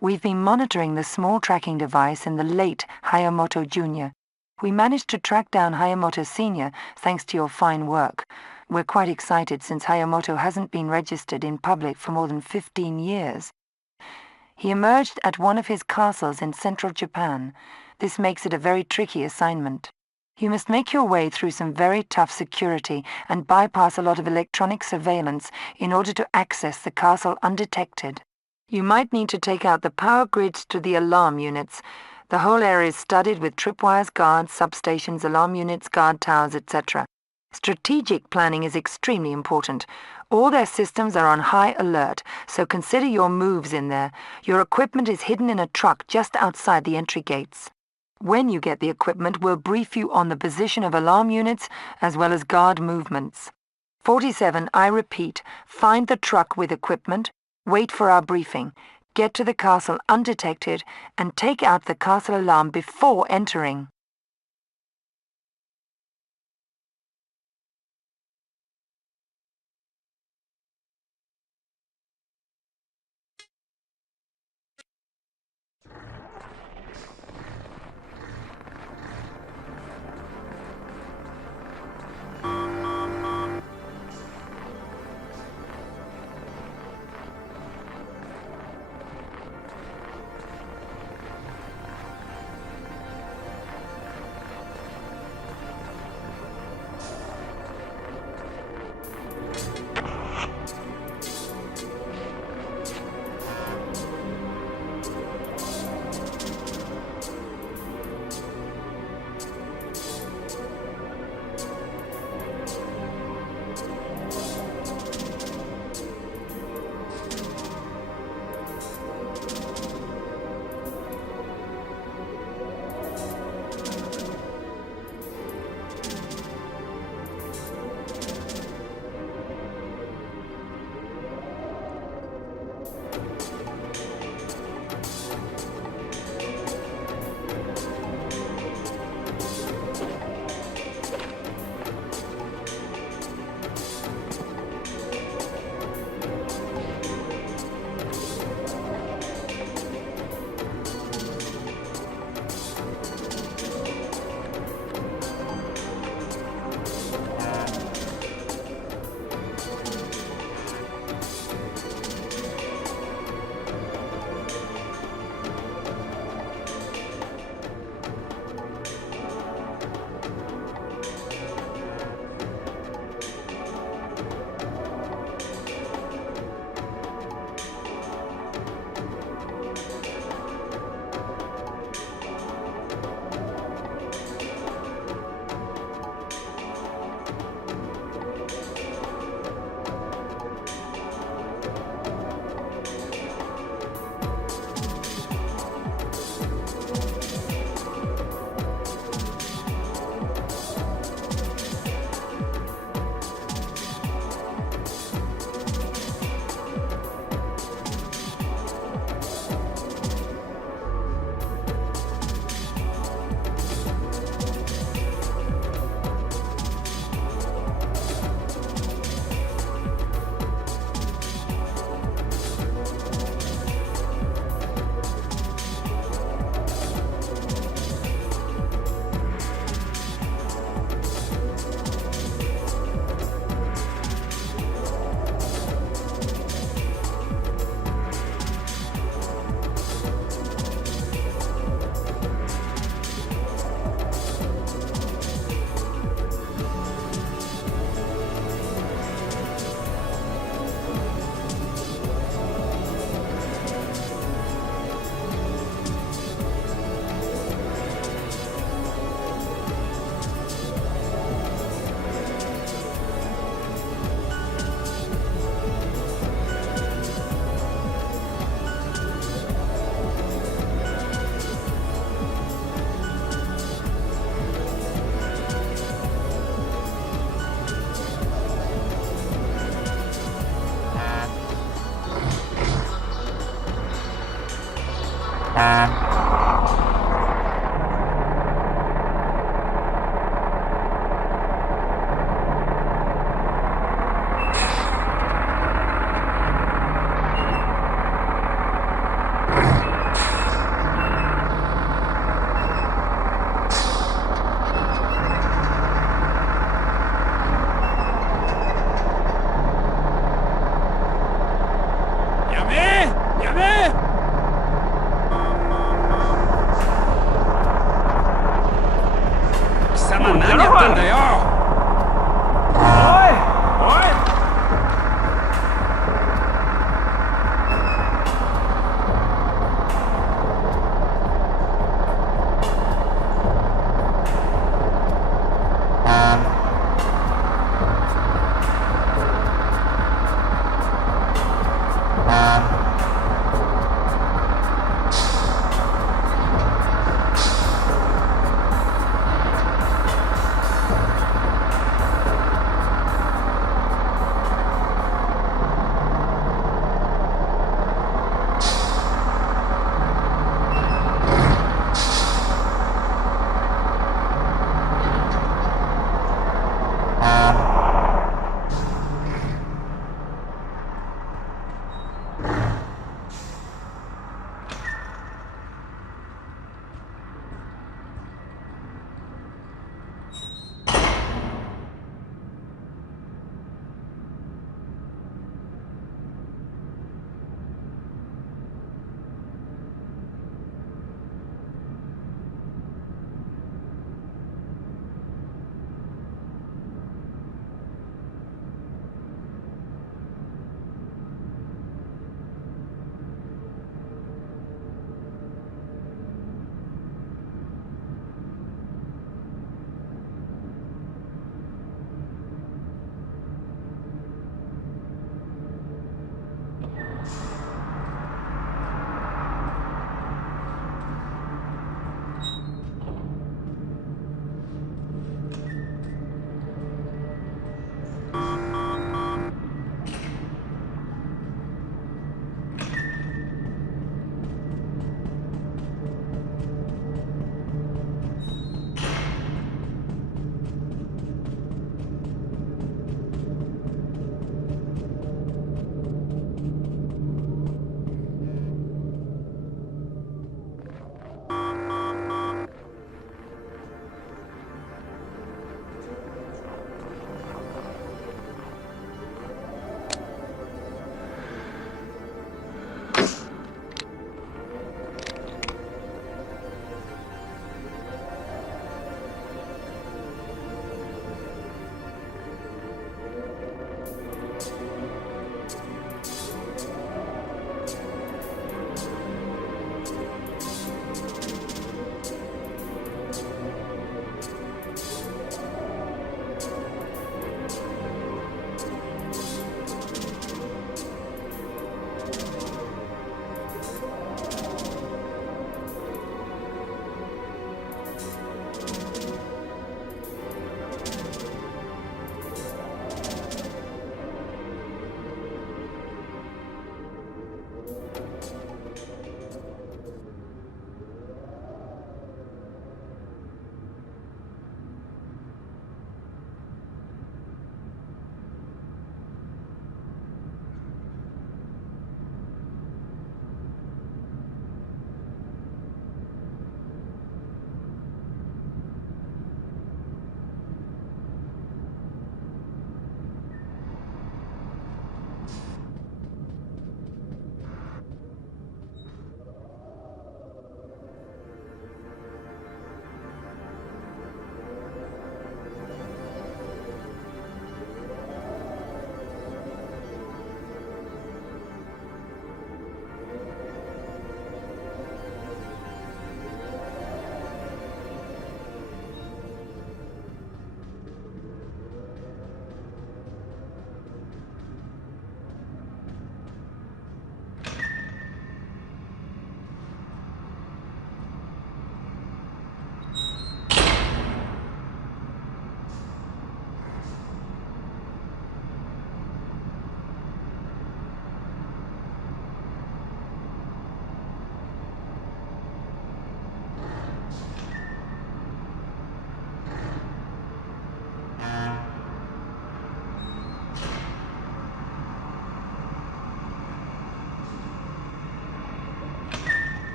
We've been monitoring the small tracking device in the late Hayamoto Jr. We managed to track down Hayamoto Sr. thanks to your fine work. We're quite excited since Hayamoto hasn't been registered in public for more than 15 years. He emerged at one of his castles in central Japan. This makes it a very tricky assignment. You must make your way through some very tough security and bypass a lot of electronic surveillance in order to access the castle undetected. You might need to take out the power grids to the alarm units. The whole area is studded with tripwires, guards, substations, alarm units, guard towers, etc. Strategic planning is extremely important. All their systems are on high alert, so consider your moves in there. Your equipment is hidden in a truck just outside the entry gates. When you get the equipment, we'll brief you on the position of alarm units as well as guard movements. 47, I repeat, find the truck with equipment, wait for our briefing, get to the castle undetected, and take out the castle alarm before entering.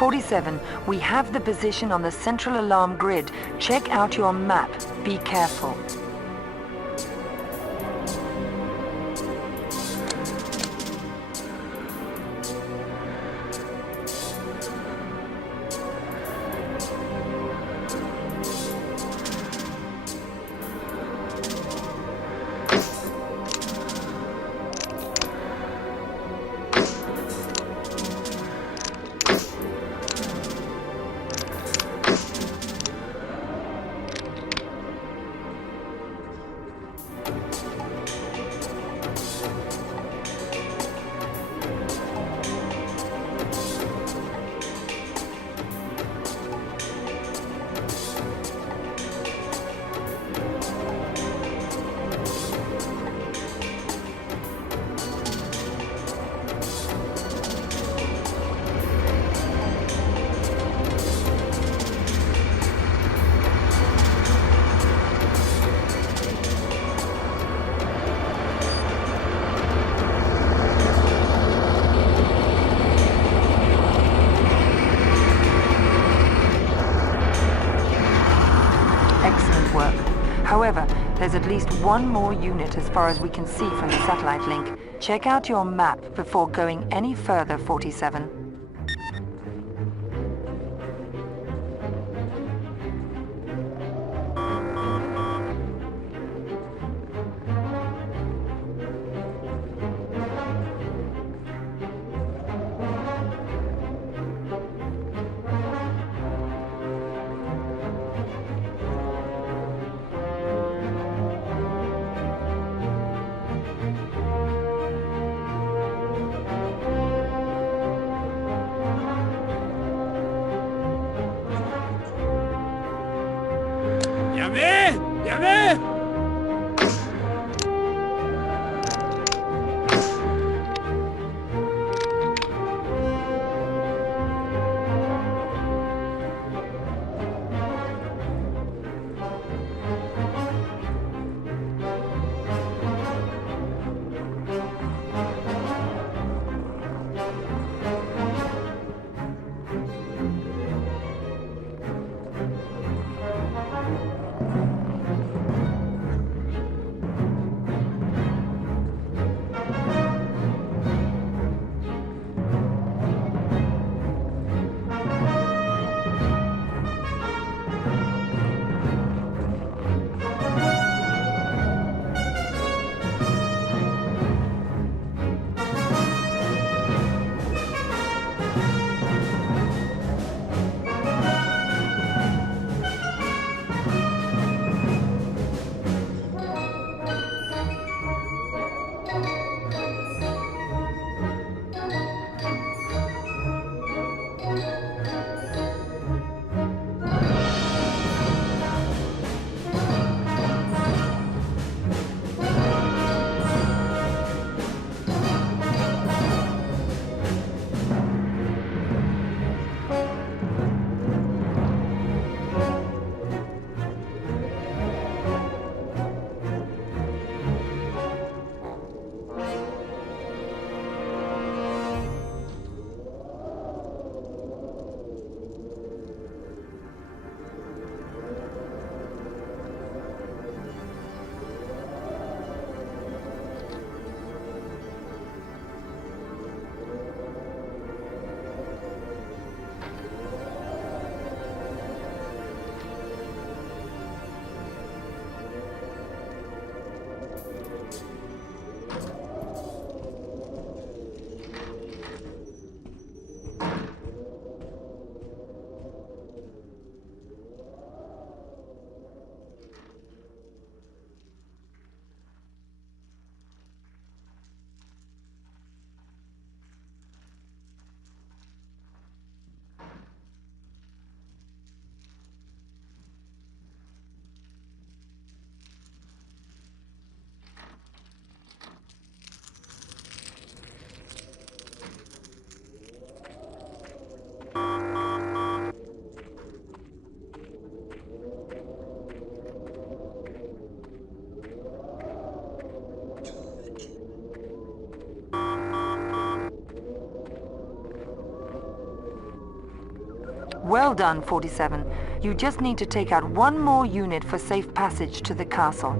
47, we have the position on the central alarm grid. Check out your map. Be careful. However, there's at least one more unit as far as we can see from the satellite link. Check out your map before going any further, 47. Well done, 47. You just need to take out one more unit for safe passage to the castle.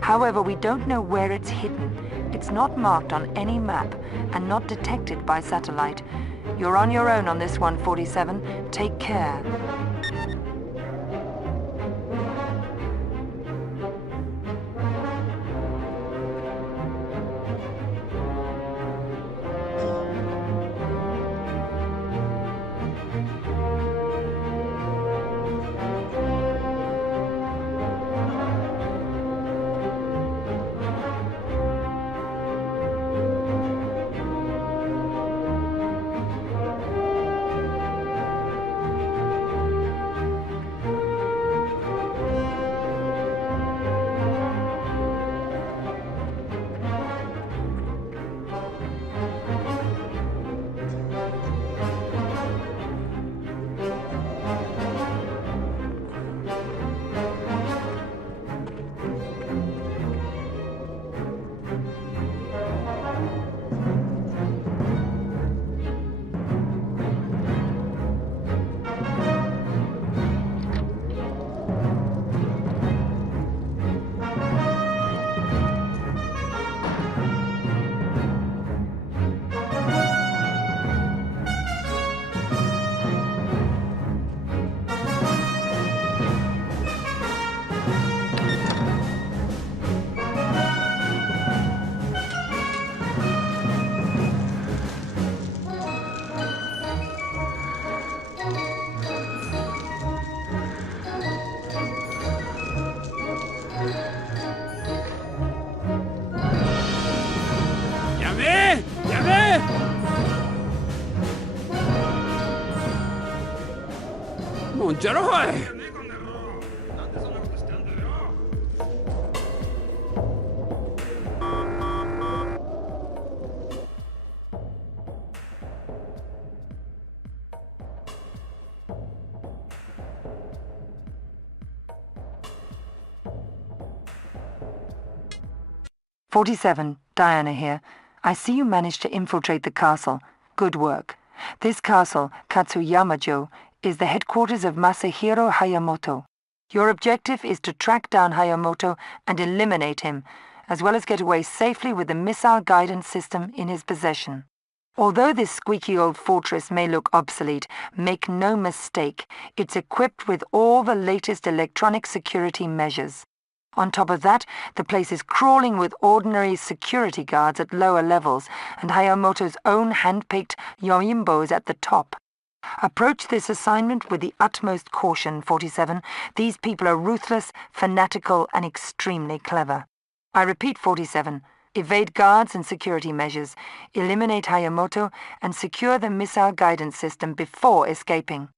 However, we don't know where it's hidden. It's not marked on any map and not detected by satellite. You're on your own on this one, 47. Take care. Non ce la fai! "47, Diana here. I see you managed to infiltrate the castle. Good work. This castle, Katsuyama-jo, is the headquarters of Masahiro Hayamoto. Your objective is to track down Hayamoto and eliminate him, as well as get away safely with the missile guidance system in his possession. Although this squeaky old fortress may look obsolete, make no mistake, it's equipped with all the latest electronic security measures. On top of that, the place is crawling with ordinary security guards at lower levels, and Hayamoto's own hand-picked yoimbos at the top. Approach this assignment with the utmost caution, 47. These people are ruthless, fanatical, and extremely clever. I repeat, 47. Evade guards and security measures, eliminate Hayamoto, and secure the missile guidance system before escaping.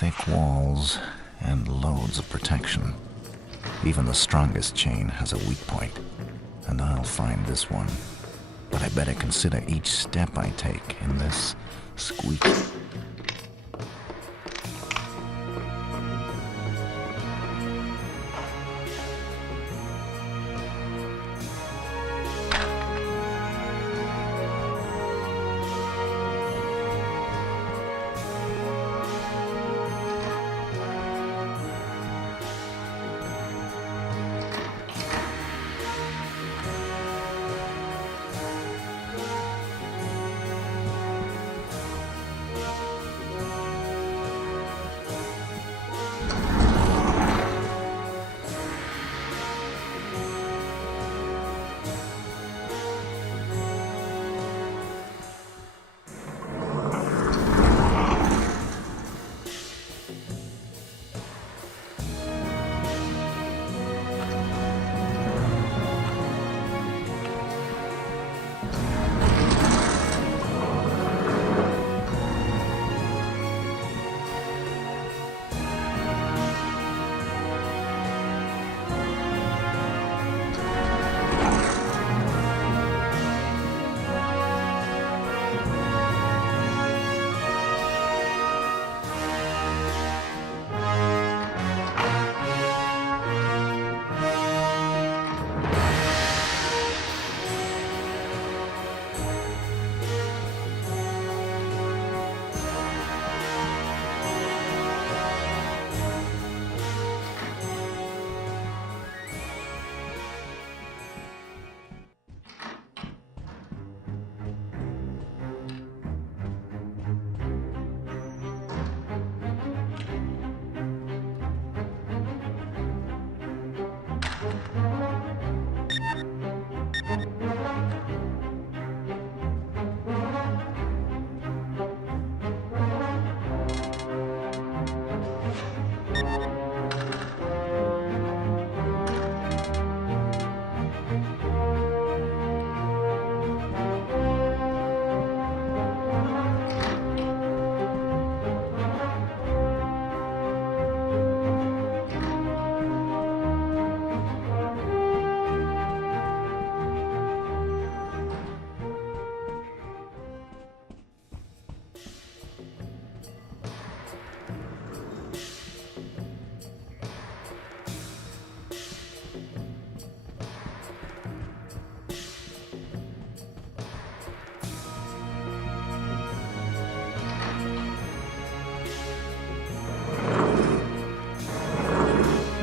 Thick walls and loads of protection. Even the strongest chain has a weak point, and I'll find this one. But I better consider each step I take in this squeak.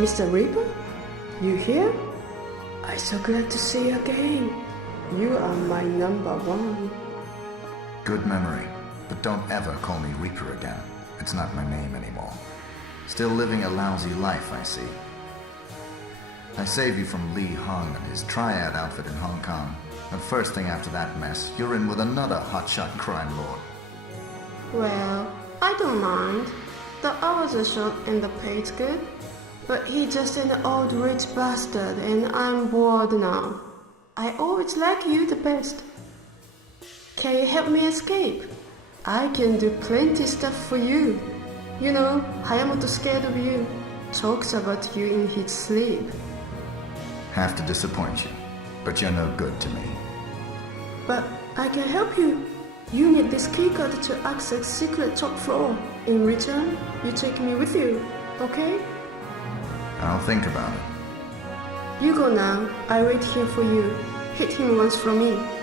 Mr. Reaper? You here? I'm so glad to see you again. You are my number one. Good memory, but don't ever call me Reaper again. It's not my name anymore. Still living a lousy life, I see. I saved you from Lee Hung and his triad outfit in Hong Kong. And first thing after that mess, you're in with another hotshot crime lord. Well, I don't mind. The hours are short and the pay's good. But he's just an old rich bastard and I'm bored now. I always like you the best. Can you help me escape? I can do plenty stuff for you. You know, Hayamoto's scared of you. Talks about you in his sleep. Have to disappoint you, but you're no good to me. But I can help you. You need this keycard to access secret top floor. In return, you take me with you, okay? I'll think about it. You go now. I wait here for you. Hit him once from me.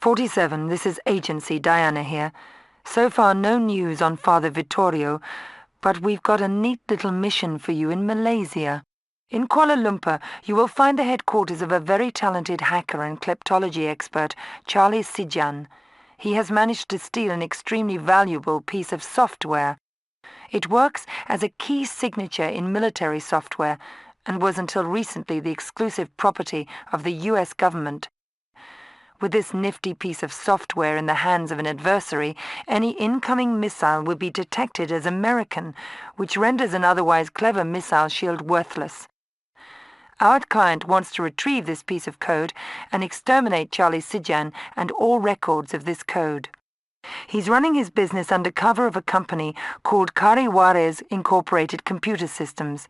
"47, this is Agency, Diana here. So far no news on Father Vittorio, but we've got a neat little mission for you in Malaysia. In Kuala Lumpur, you will find the headquarters of a very talented hacker and kleptology expert, Charlie Sijan. He has managed to steal an extremely valuable piece of software. It works as a key signature in military software and was until recently the exclusive property of the US government. With this nifty piece of software in the hands of an adversary, any incoming missile will be detected as American, which renders an otherwise clever missile shield worthless. Our client wants to retrieve this piece of code and exterminate Charlie Sijan and all records of this code. He's running his business under cover of a company called Cari Juarez Incorporated Computer Systems.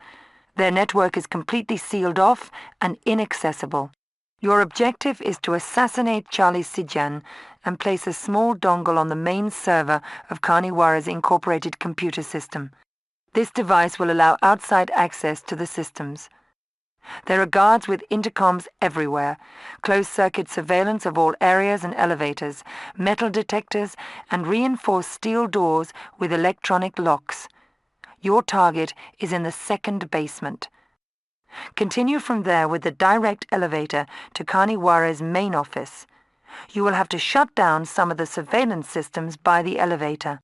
Their network is completely sealed off and inaccessible. Your objective is to assassinate Charlie Sijan and place a small dongle on the main server of Cari Juarez Incorporated Computer System. This device will allow outside access to the systems. There are guards with intercoms everywhere, closed-circuit surveillance of all areas and elevators, metal detectors, and reinforced steel doors with electronic locks. Your target is in the second basement. Continue from there with the direct elevator to Cari Juarez main office. You will have to shut down some of the surveillance systems by the elevator.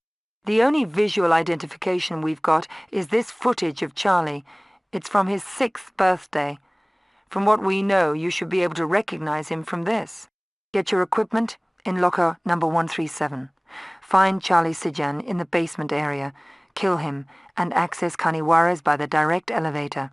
The only visual identification we've got is this footage of Charlie. It's from his 6th birthday. From what we know, you should be able to recognize him from this. Get your equipment in locker number 137. Find Charlie Sijan in the basement area, kill him, and access Cari Juarez by the direct elevator.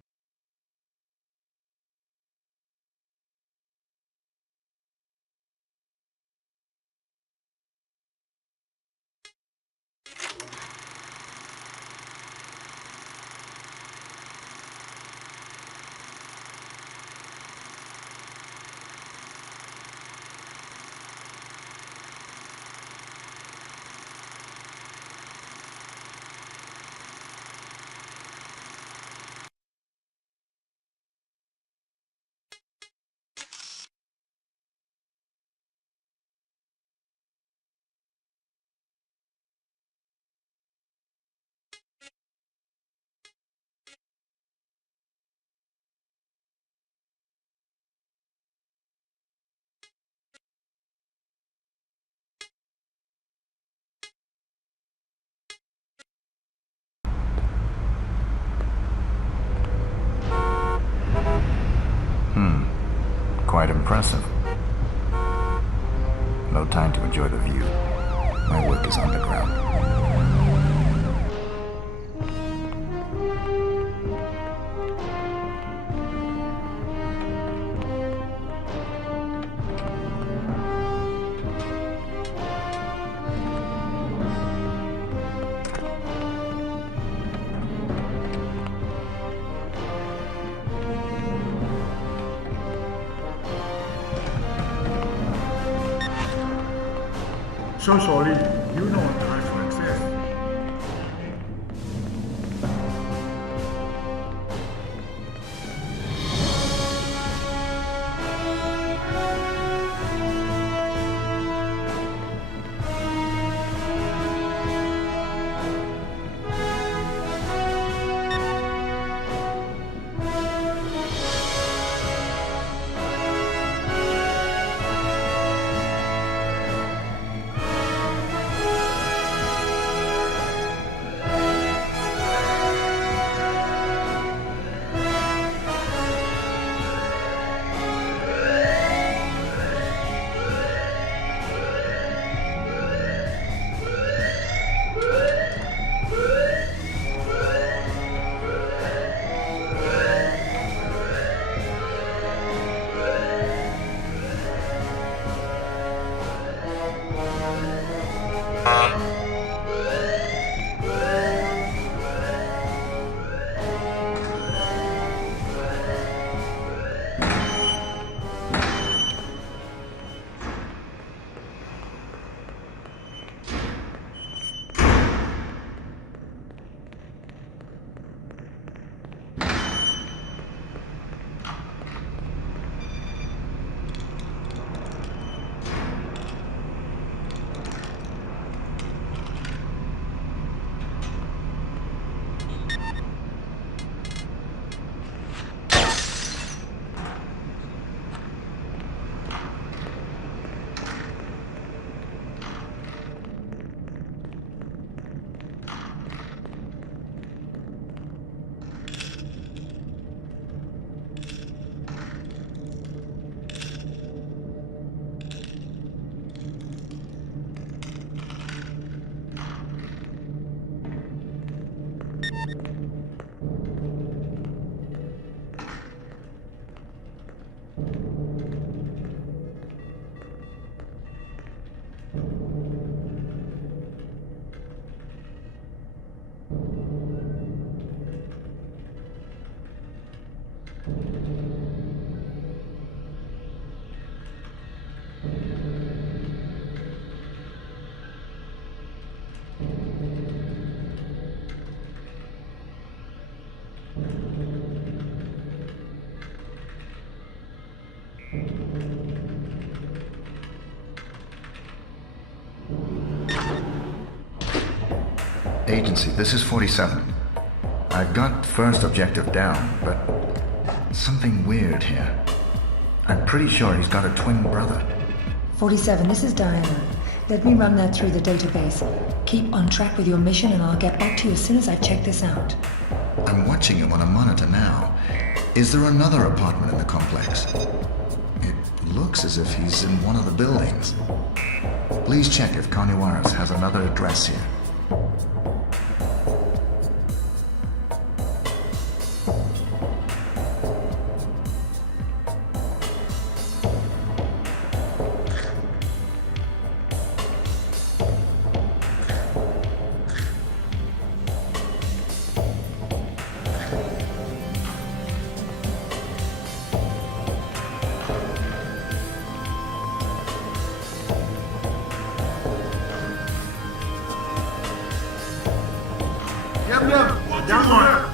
Quite impressive. No time to enjoy the view. My work is underground. So sorry, you know what time to access. Agency, this is 47. I've got first objective down, but something weird here. I'm pretty sure he's got a twin brother. 47, this is Diana. Let me run that through the database. Keep on track with your mission and I'll get back to you as soon as I check this out. I'm watching him on a monitor now. Is there another apartment in the complex? It looks as if he's in one of the buildings. Please check if Carniwaris has another address here. Down there!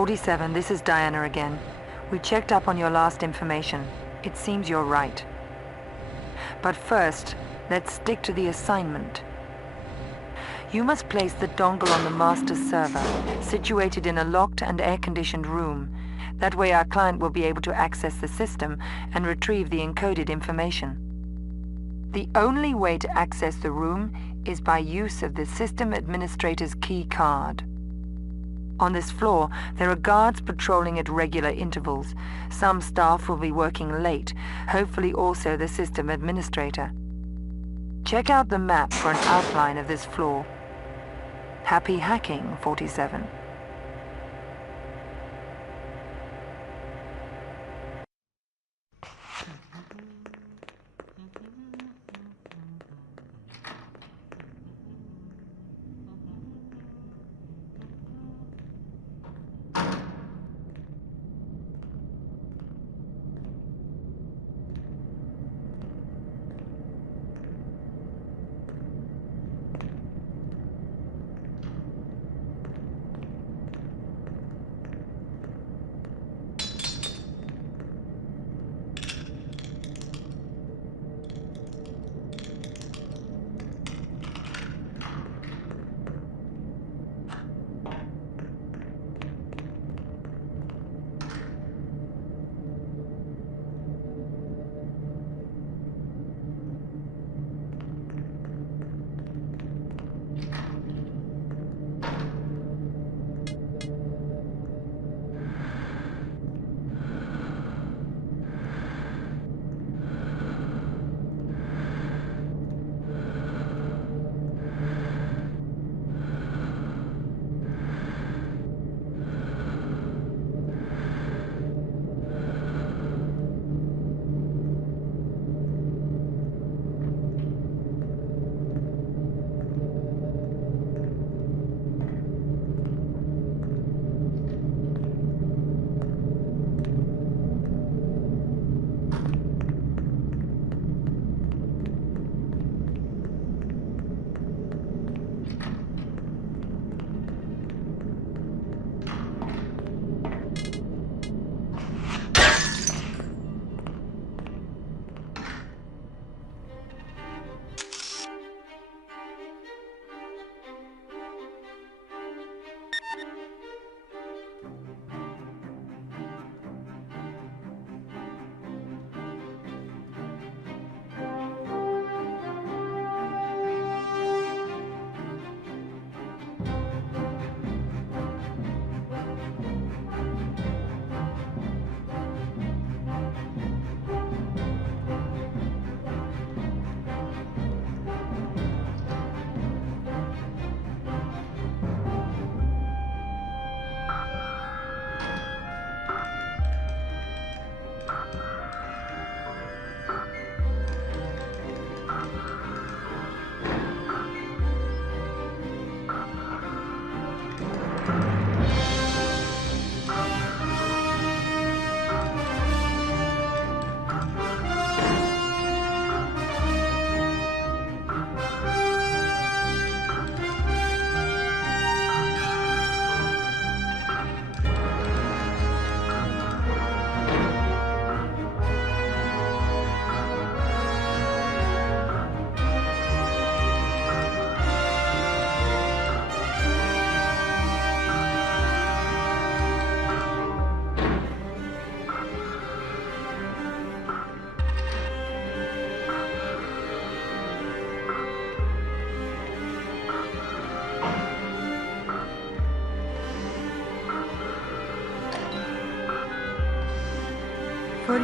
47, this is Diana again. We checked up on your last information. It seems you're right. But first, let's stick to the assignment. You must place the dongle on the master server, situated in a locked and air-conditioned room. That way our client will be able to access the system and retrieve the encoded information. The only way to access the room is by use of the system administrator's key card. On this floor, there are guards patrolling at regular intervals. Some staff will be working late, hopefully also the system administrator. Check out the map for an outline of this floor. Happy hacking, 47.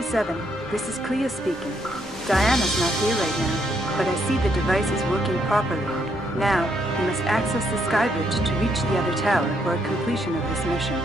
47, this is Clea speaking. Diana's not here right now, but I see the device is working properly. Now, you must access the skybridge to reach the other tower for completion of this mission.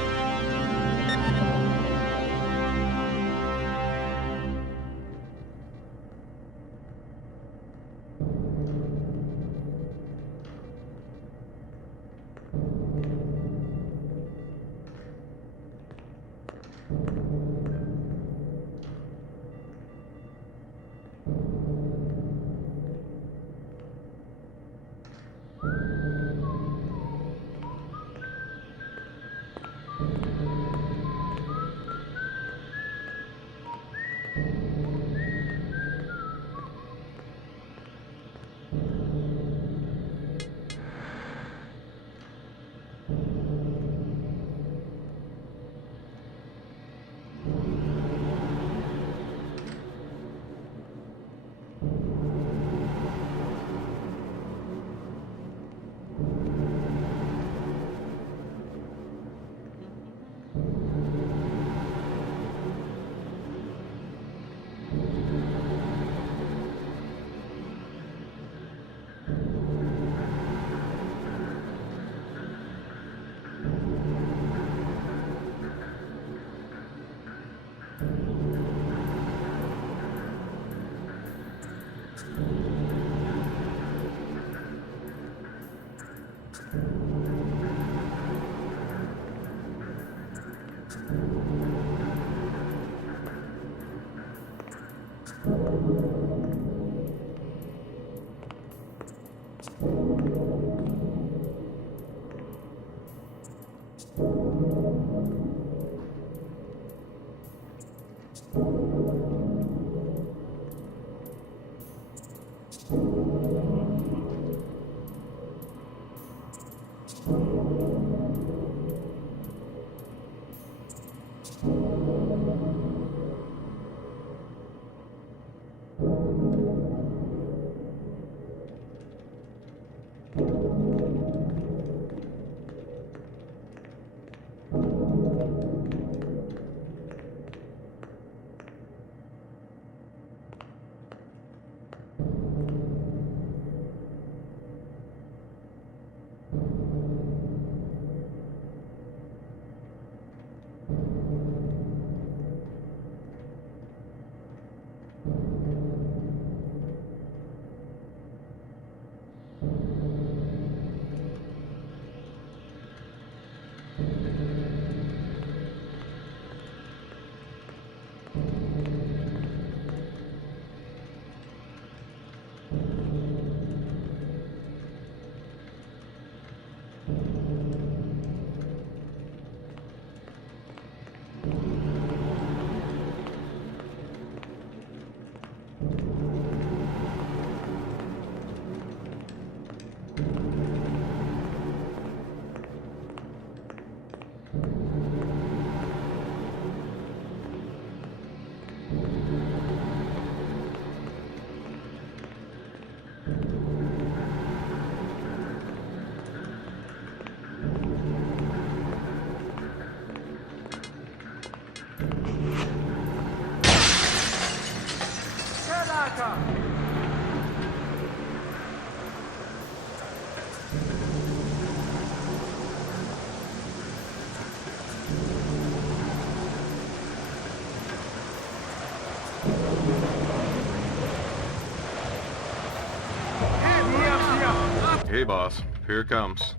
Hey boss, here it comes.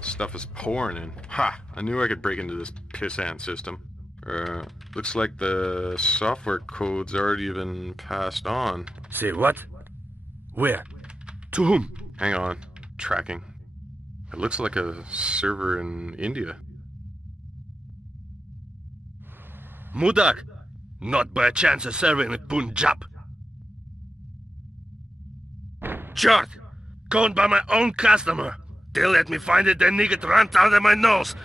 Stuff is pouring in. Ha! I knew I could break into this pissant system. Looks like the software code's already been passed on. Say what? Where? To whom? Hang on. Tracking. It looks like a server in India. Mudak! Not by chance a server in Punjab. Chart! Conned by my own customer. They let me find it, then nigga runs under my nose.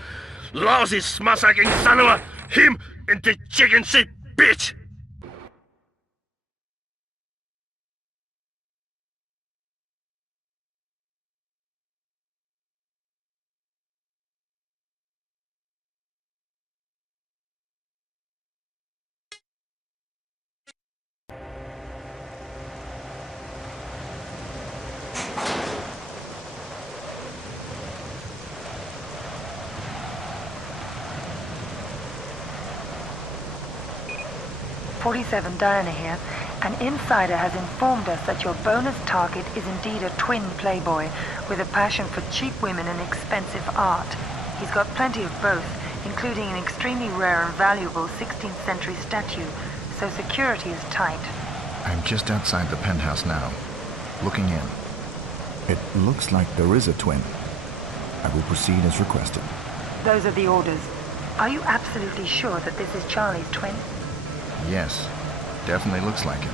Lousy smussacking son of a him and the chicken shit bitch! 47 Diana here. An insider has informed us that your bonus target is indeed a twin playboy with a passion for cheap women and expensive art. He's got plenty of both, including an extremely rare and valuable 16th century statue, so security is tight. I'm just outside the penthouse now, looking in. It looks like there is a twin. I will proceed as requested. Those are the orders. Are you absolutely sure that this is Charlie's twin? Yes, definitely looks like him,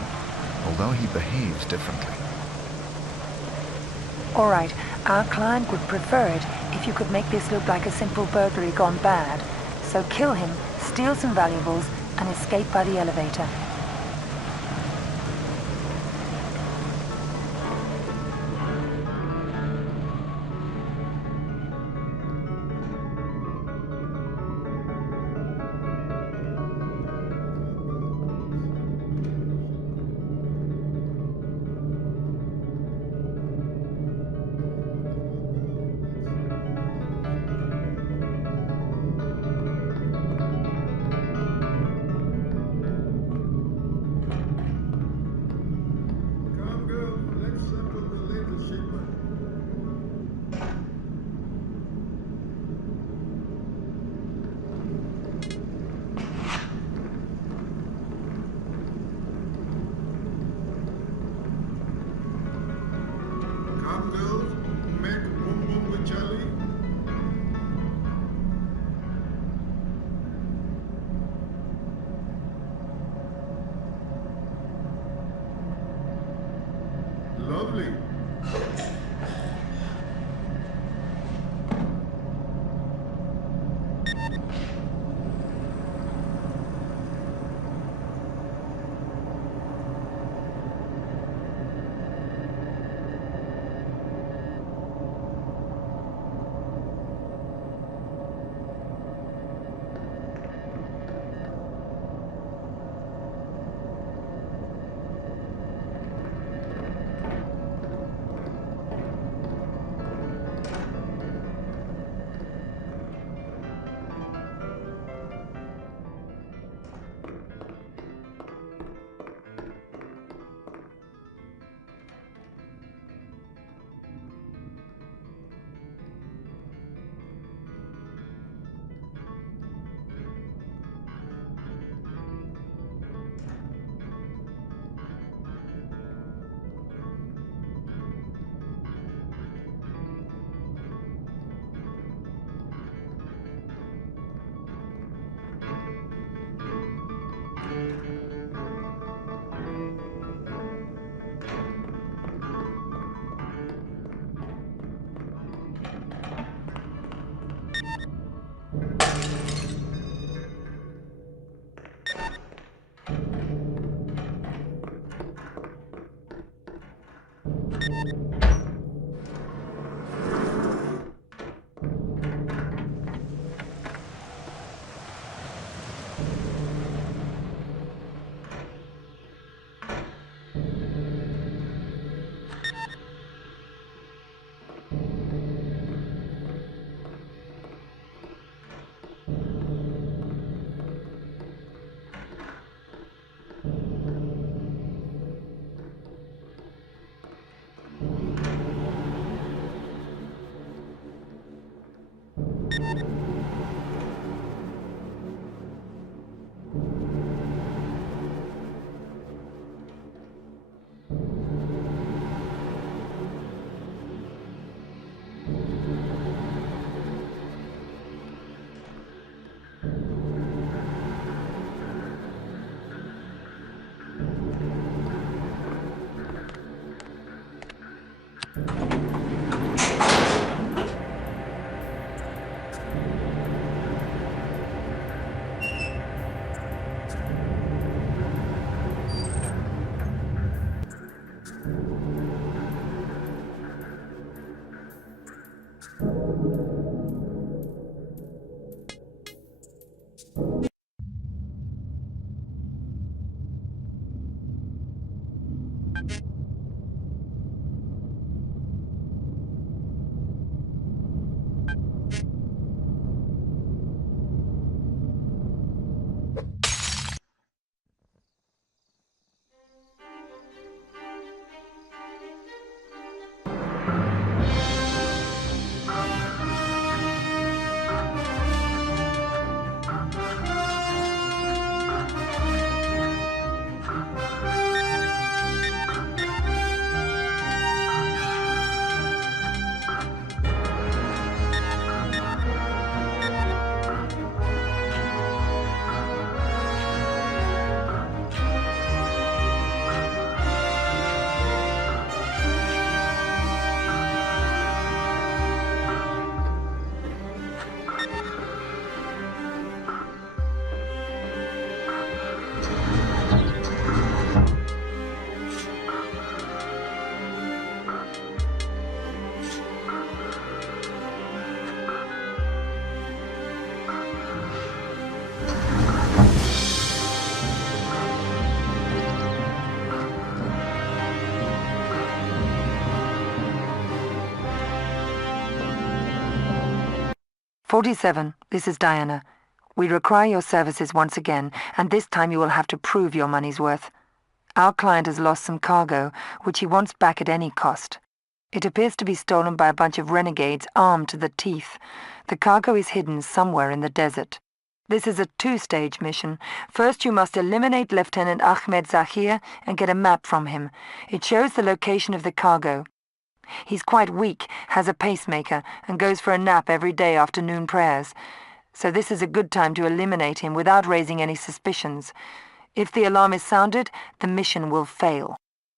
although he behaves differently. All right, our client would prefer it if you could make this look like a simple burglary gone bad. So kill him, steal some valuables, and escape by the elevator. Lovely. 47, this is Diana. We require your services once again, and this time you will have to prove your money's worth. Our client has lost some cargo, which he wants back at any cost. It appears to be stolen by a bunch of renegades armed to the teeth. The cargo is hidden somewhere in the desert. This is a two-stage mission. First, you must eliminate Lieutenant Ahmed Zahir and get a map from him. It shows the location of the cargo. He's quite weak, has a pacemaker, and goes for a nap every day after noon prayers. So this is a good time to eliminate him without raising any suspicions. If the alarm is sounded, the mission will fail.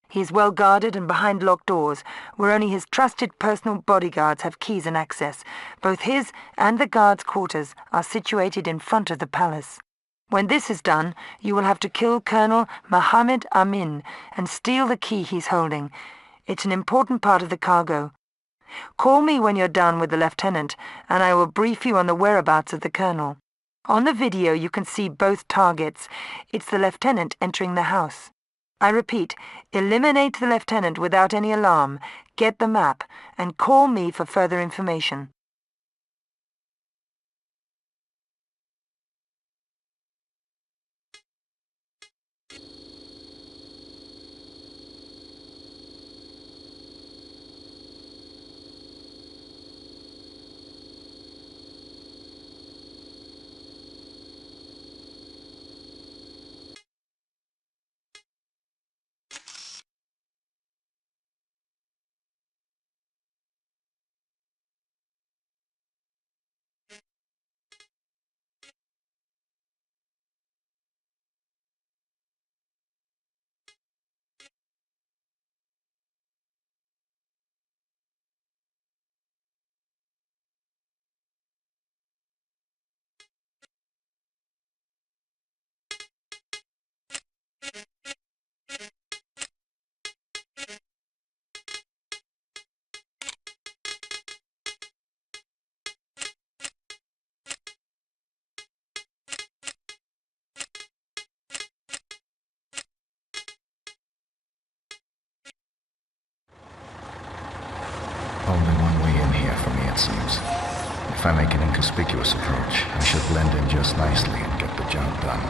He is well guarded and behind locked doors, where only his trusted personal bodyguards have keys and access. Both his and the guards' quarters are situated in front of the palace. When this is done, you will have to kill Colonel Mohammed Amin and steal the key he's holding. It's an important part of the cargo. Call me when you're done with the lieutenant, and I will brief you on the whereabouts of the colonel. On the video you can see both targets. It's the lieutenant entering the house. I repeat, eliminate the lieutenant without any alarm, get the map, and call me for further information. Only one way in here for me, it seems. If I make an inconspicuous approach, I should blend in just nicely and get the job done.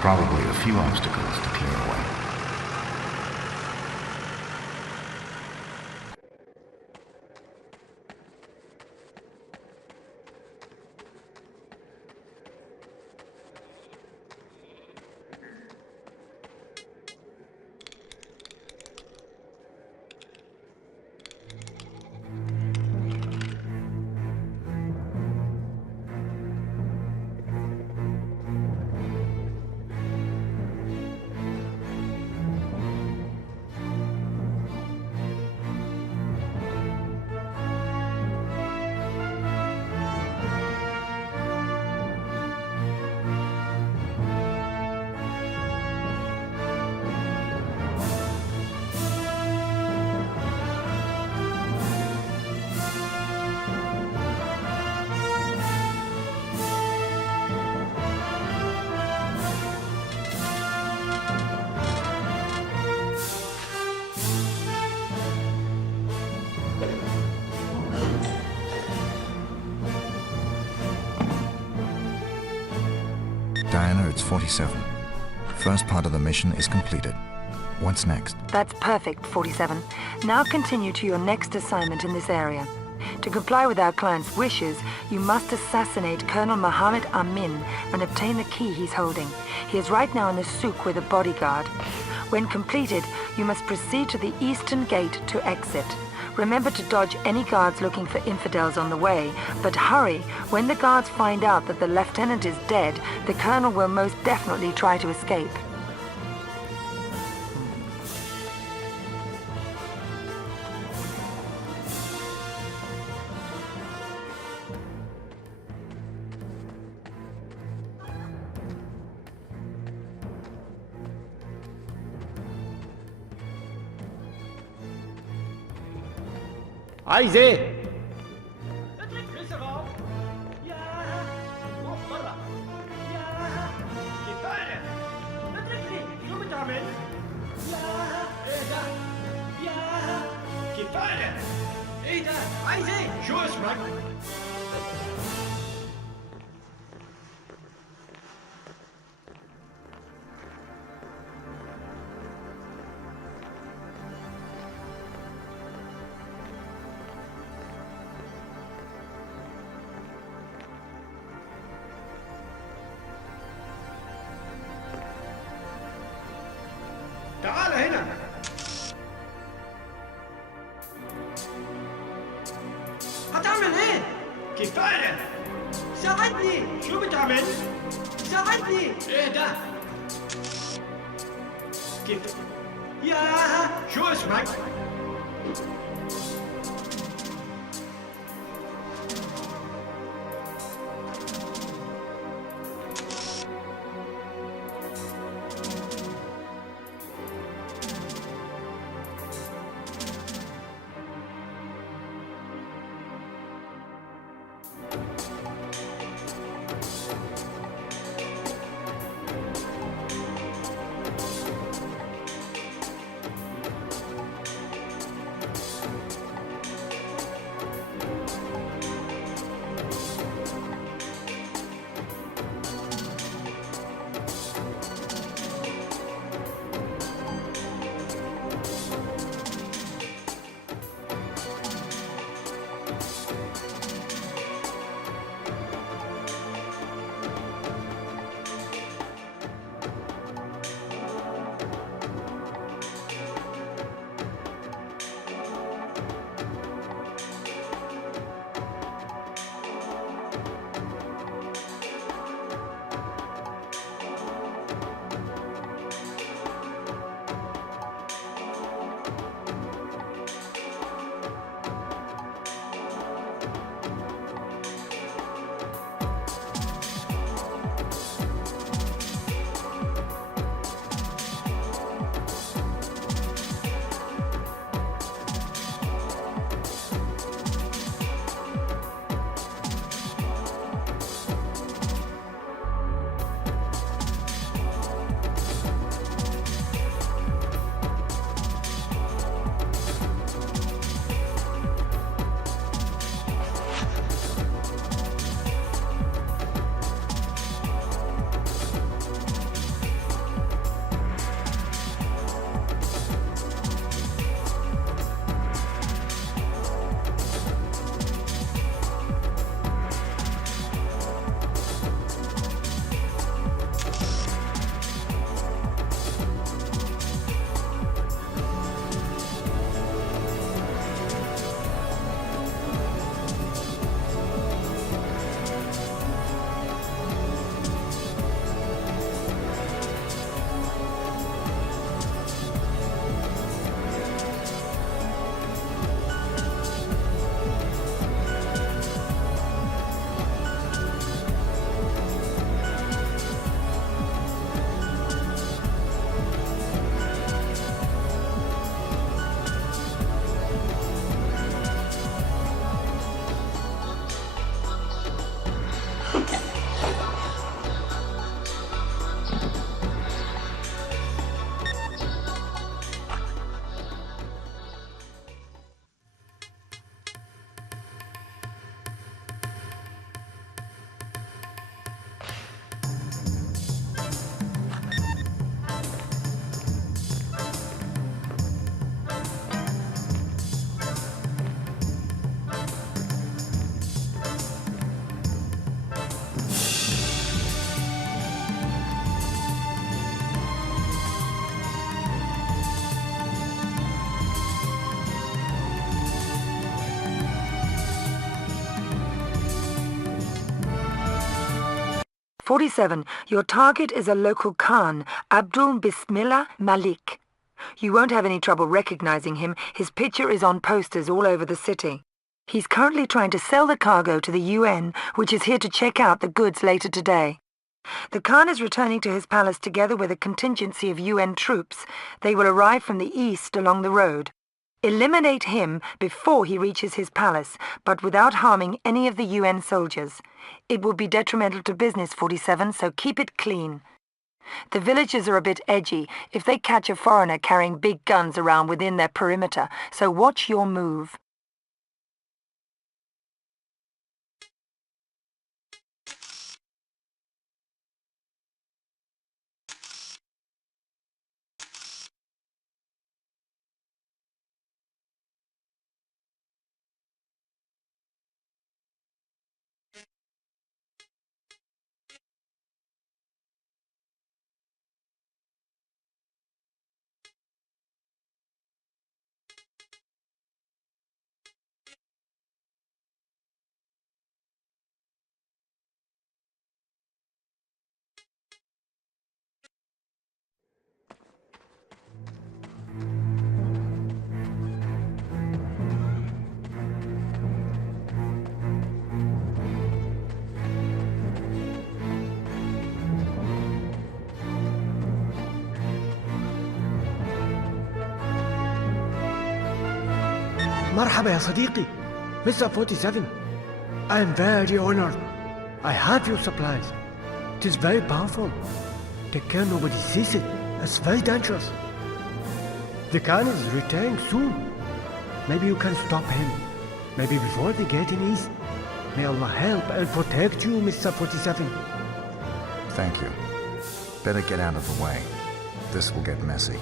Probably a few obstacles to clear away. Diana, it's 47. First part of the mission is completed. What's next? That's perfect, 47. Now continue to your next assignment in this area. To comply with our client's wishes, you must assassinate Colonel Mohammed Amin and obtain the key he's holding. He is right now in the souk with a bodyguard. When completed, you must proceed to the eastern gate to exit. Remember to dodge any guards looking for infidels on the way, but hurry. When the guards find out that the lieutenant is dead, the colonel will most definitely try to escape. عايزة ايه ده؟ عايز ايه؟ شو اسمك؟ تعال هنا. هتعمل ايه؟ كفاية. ساعدني. شو بتعمل؟ ساعدني. ايه ده؟ كيف؟ يا شو اسمك؟ "47, your target is a local Khan, Abdul Bismillah Malik. You won't have any trouble recognizing him. His picture is on posters all over the city. He's currently trying to sell the cargo to the UN, which is here to check out the goods later today. The Khan is returning to his palace together with a contingency of UN troops. They will arrive from the east along the road. Eliminate him before he reaches his palace, but without harming any of the UN soldiers. It will be detrimental to business, 47, so keep it clean. The villagers are a bit edgy if they catch a foreigner carrying big guns around within their perimeter, so watch your move." مرحبا يا صديقي. Mr. 47. I am very honored. I have your supplies. It is very powerful. Take care nobody sees it. It's very dangerous. The Khan is returning soon. Maybe you can stop him. Maybe before they get in east. May Allah help and protect you, Mr. 47. Thank you. Better get out of the way. This will get messy.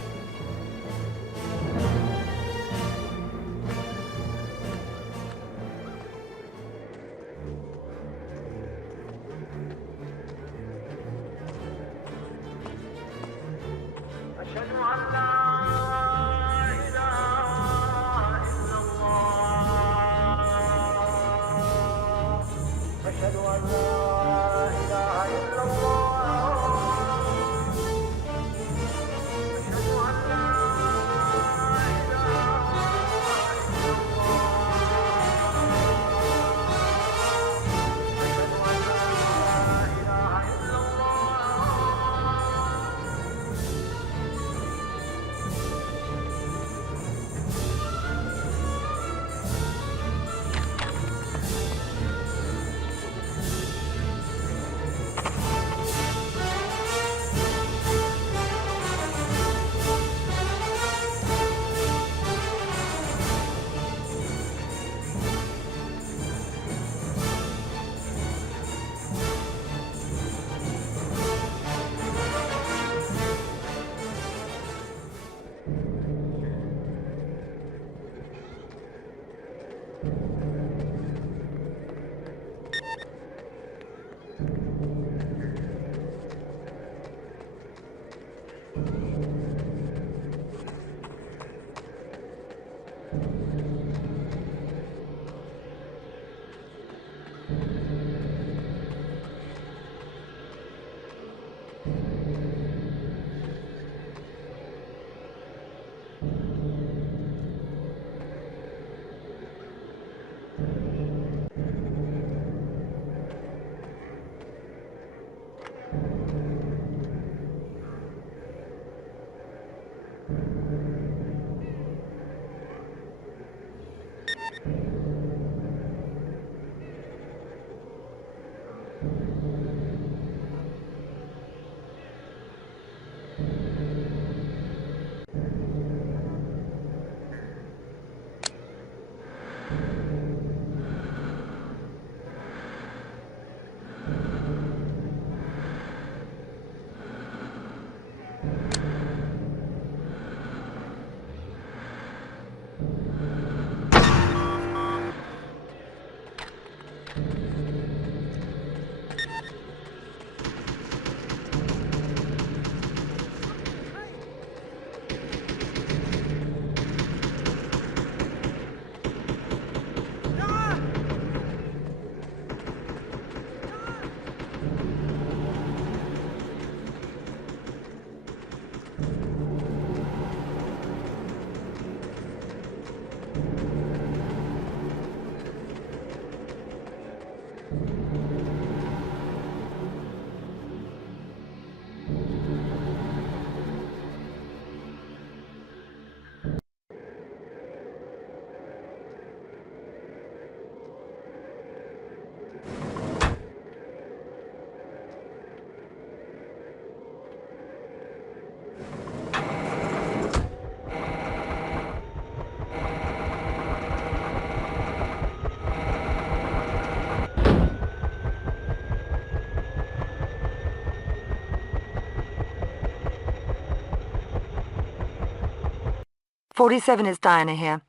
"47 is Diana here.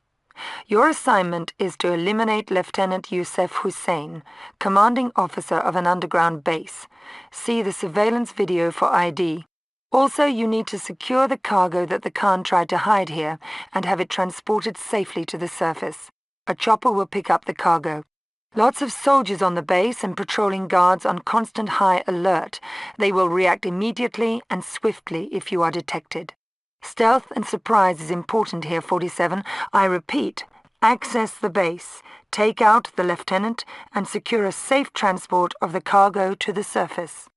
Your assignment is to eliminate Lieutenant Youssef Hussein, commanding officer of an underground base. See the surveillance video for ID. Also, you need to secure the cargo that the Khan tried to hide here and have it transported safely to the surface. A chopper will pick up the cargo. Lots of soldiers on the base and patrolling guards on constant high alert. They will react immediately and swiftly if you are detected. Stealth and surprise is important here, 47. I repeat, access the base, take out the lieutenant, and secure a safe transport of the cargo to the surface.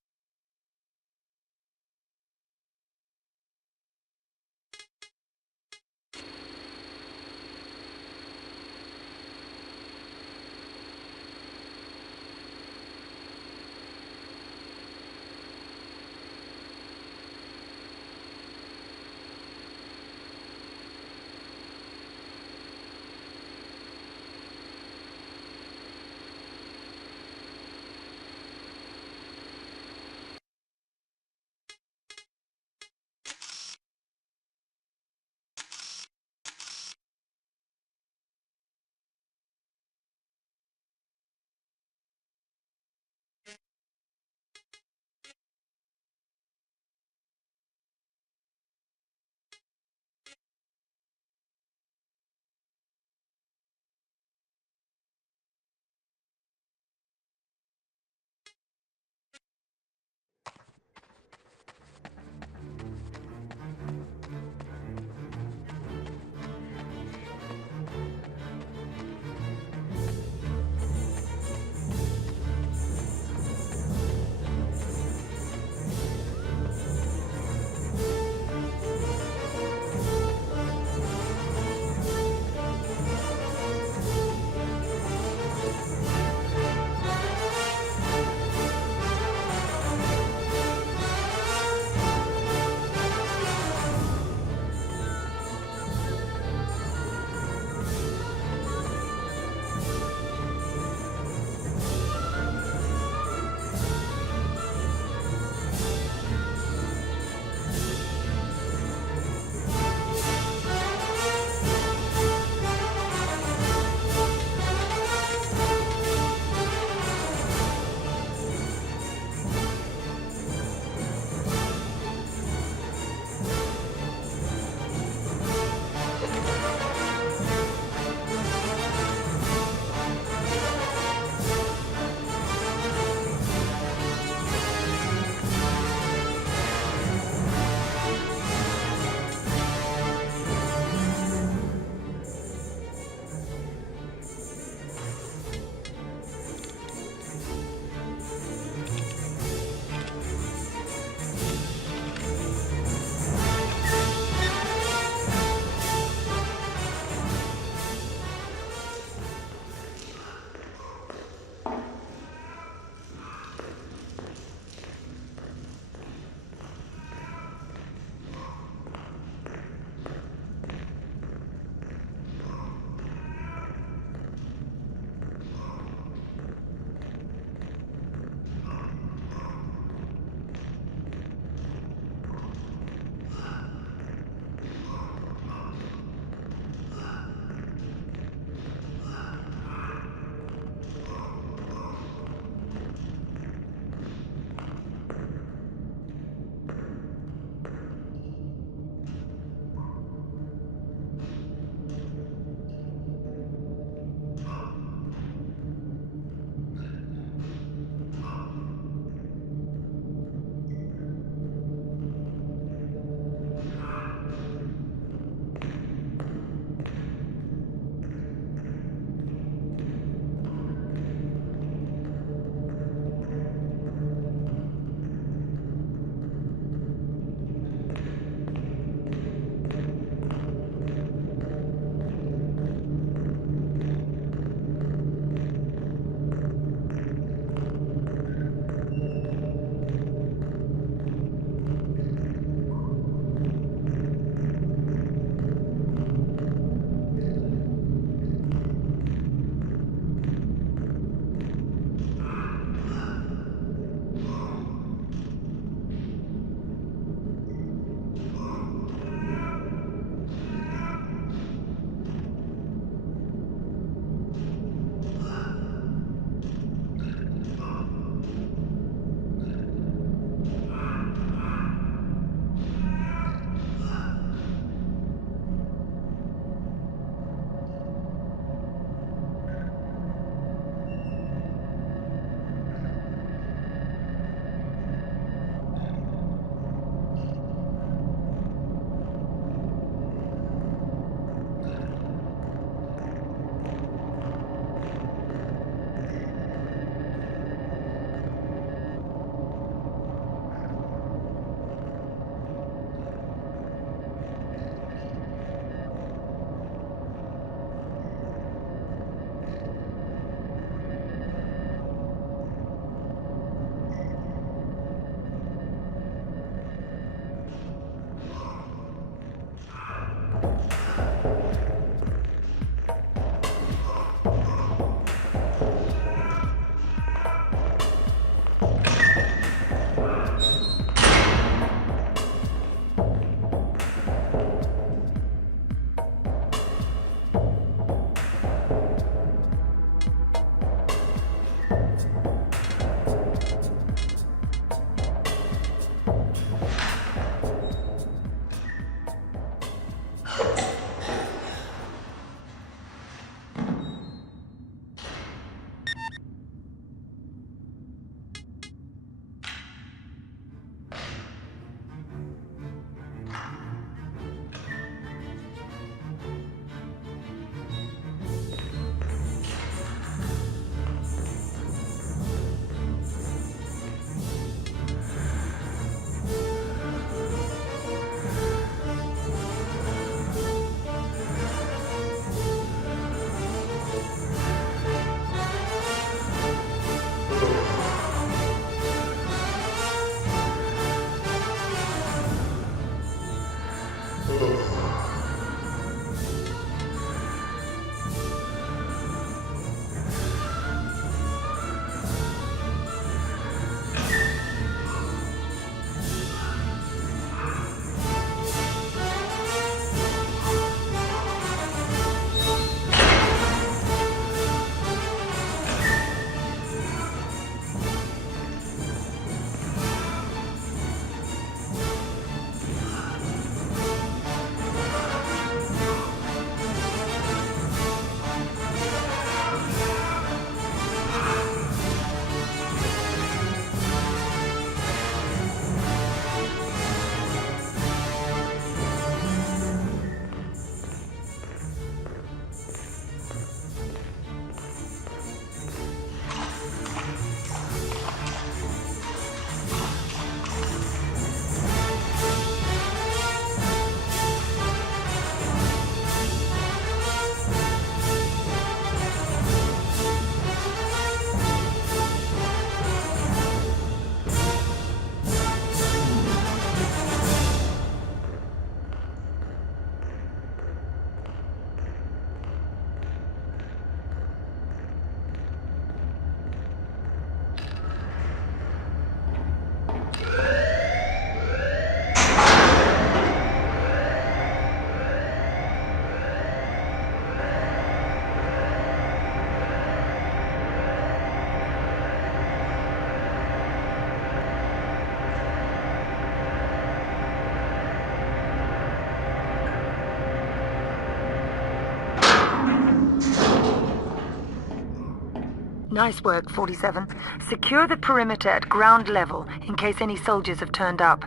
Nice work, 47. Secure the perimeter at ground level in case any soldiers have turned up.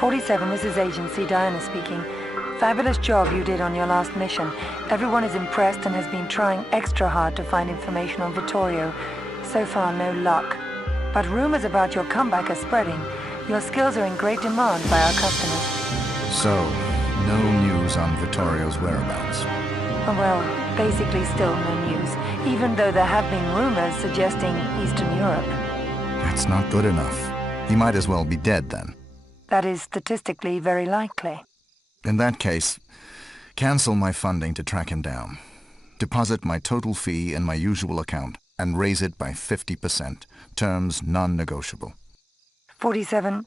47, this is Agency, Diana speaking. Fabulous job you did on your last mission. Everyone is impressed and has been trying extra hard to find information on Vittorio. So far, no luck. But rumors about your comeback are spreading. Your skills are in great demand by our customers. So, no news on Vittorio's whereabouts? Well, basically still no news, even though there have been rumors suggesting Eastern Europe. That's not good enough. He might as well be dead then. That is statistically very likely. In that case, cancel my funding to track him down. Deposit my total fee in my usual account and raise it by 50%. Terms non-negotiable. 47,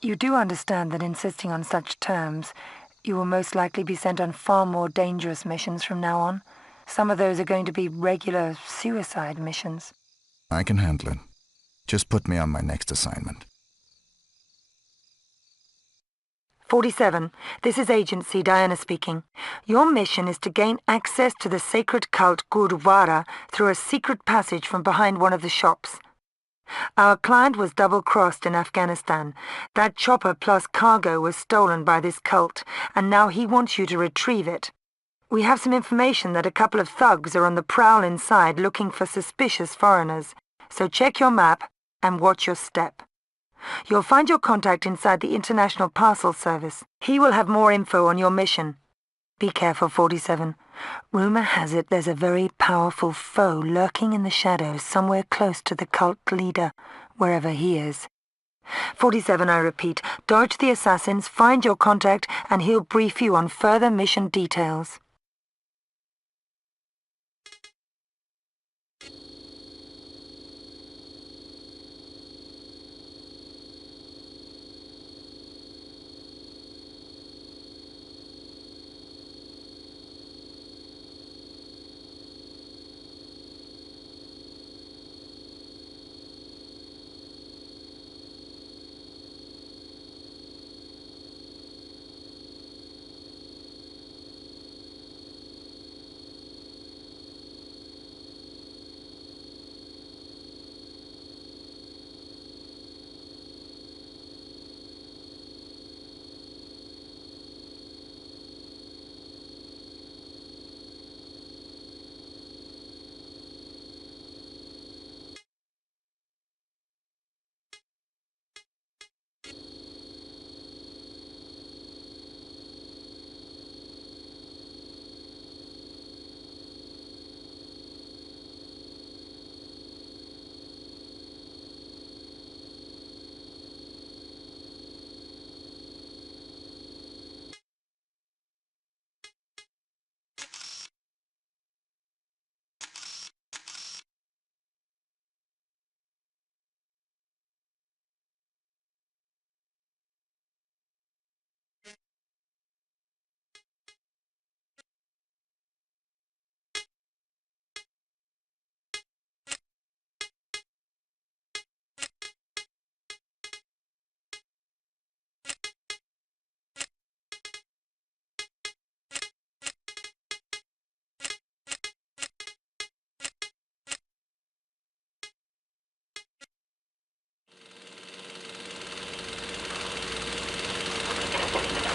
you do understand that insisting on such terms, you will most likely be sent on far more dangerous missions from now on. Some of those are going to be regular suicide missions. I can handle it. Just put me on my next assignment. 47, this is Agency, Diana speaking. Your mission is to gain access to the sacred cult Gurdwara through a secret passage from behind one of the shops. Our client was double-crossed in Afghanistan. That chopper plus cargo was stolen by this cult, and now he wants you to retrieve it. We have some information that a couple of thugs are on the prowl inside looking for suspicious foreigners, so check your map and watch your step. You'll find your contact inside the International Parcel Service. He will have more info on your mission. Be careful, 47. Rumor has it there's a very powerful foe lurking in the shadows somewhere close to the cult leader, wherever he is. 47, I repeat, dodge the assassins, find your contact, and he'll brief you on further mission details.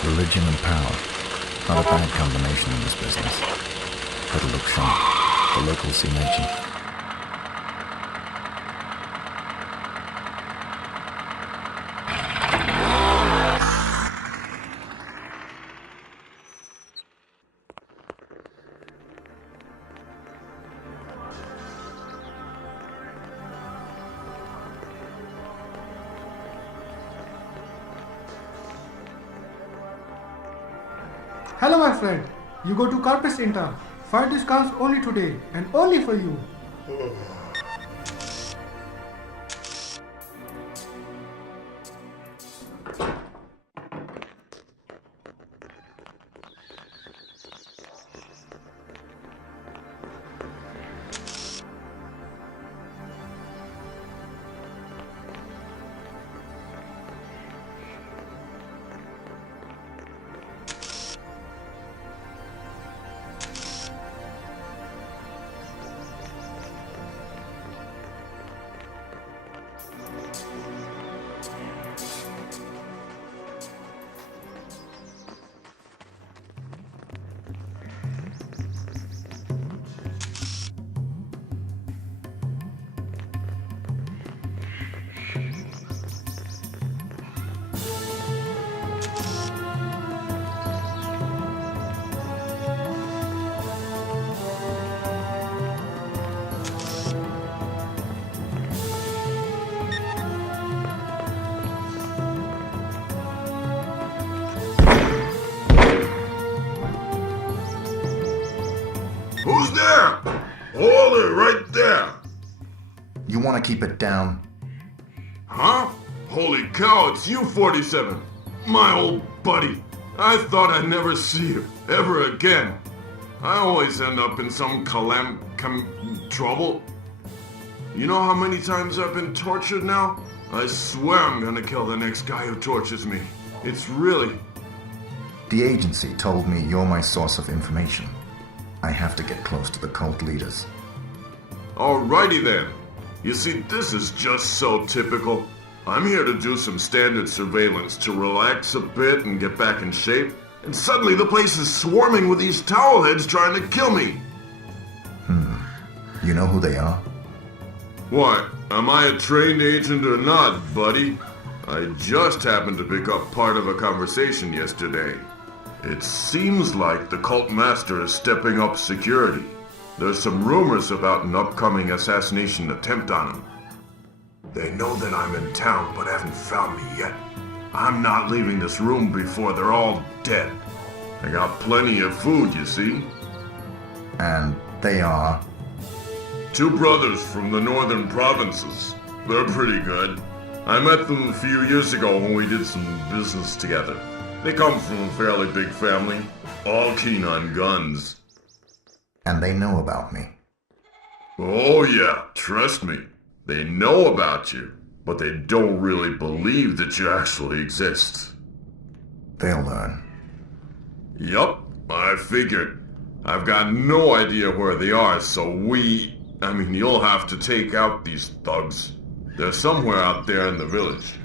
Religion and power. Not a bad combination in this business. Better look sharp. The locals seem edgy. Hello, my friend. You go to Carpet Center. 5 discounts only today and only for you. Who's there? Hold it right there. You want to keep it down? Huh? Holy cow, it's you, 47. My old buddy. I thought I'd never see you, ever again. I always end up in some trouble. You know how many times I've been tortured now? I swear I'm gonna kill the next guy who tortures me. It's really... The agency told me you're my source of information. I have to get close to the cult leaders. Alrighty then. You see, this is just so typical. I'm here to do some standard surveillance, to relax a bit and get back in shape, and suddenly the place is swarming with these towelheads trying to kill me. You know who they are? What? Am I a trained agent or not, buddy? I just happened to pick up part of a conversation yesterday. It seems like the cult master is stepping up security. There's some rumors about an upcoming assassination attempt on him. They know that I'm in town, but haven't found me yet. I'm not leaving this room before they're all dead. I got plenty of food, you see. And they are? 2 brothers from the northern provinces. They're pretty good. I met them a few years ago when we did some business together. They come from a fairly big family, all keen on guns. And they know about me? Oh yeah, trust me. They know about you, but they don't really believe that you actually exist. They'll learn. Yup, I figured. I've got no idea where they are, so you'll have to take out these thugs. They're somewhere out there in the village.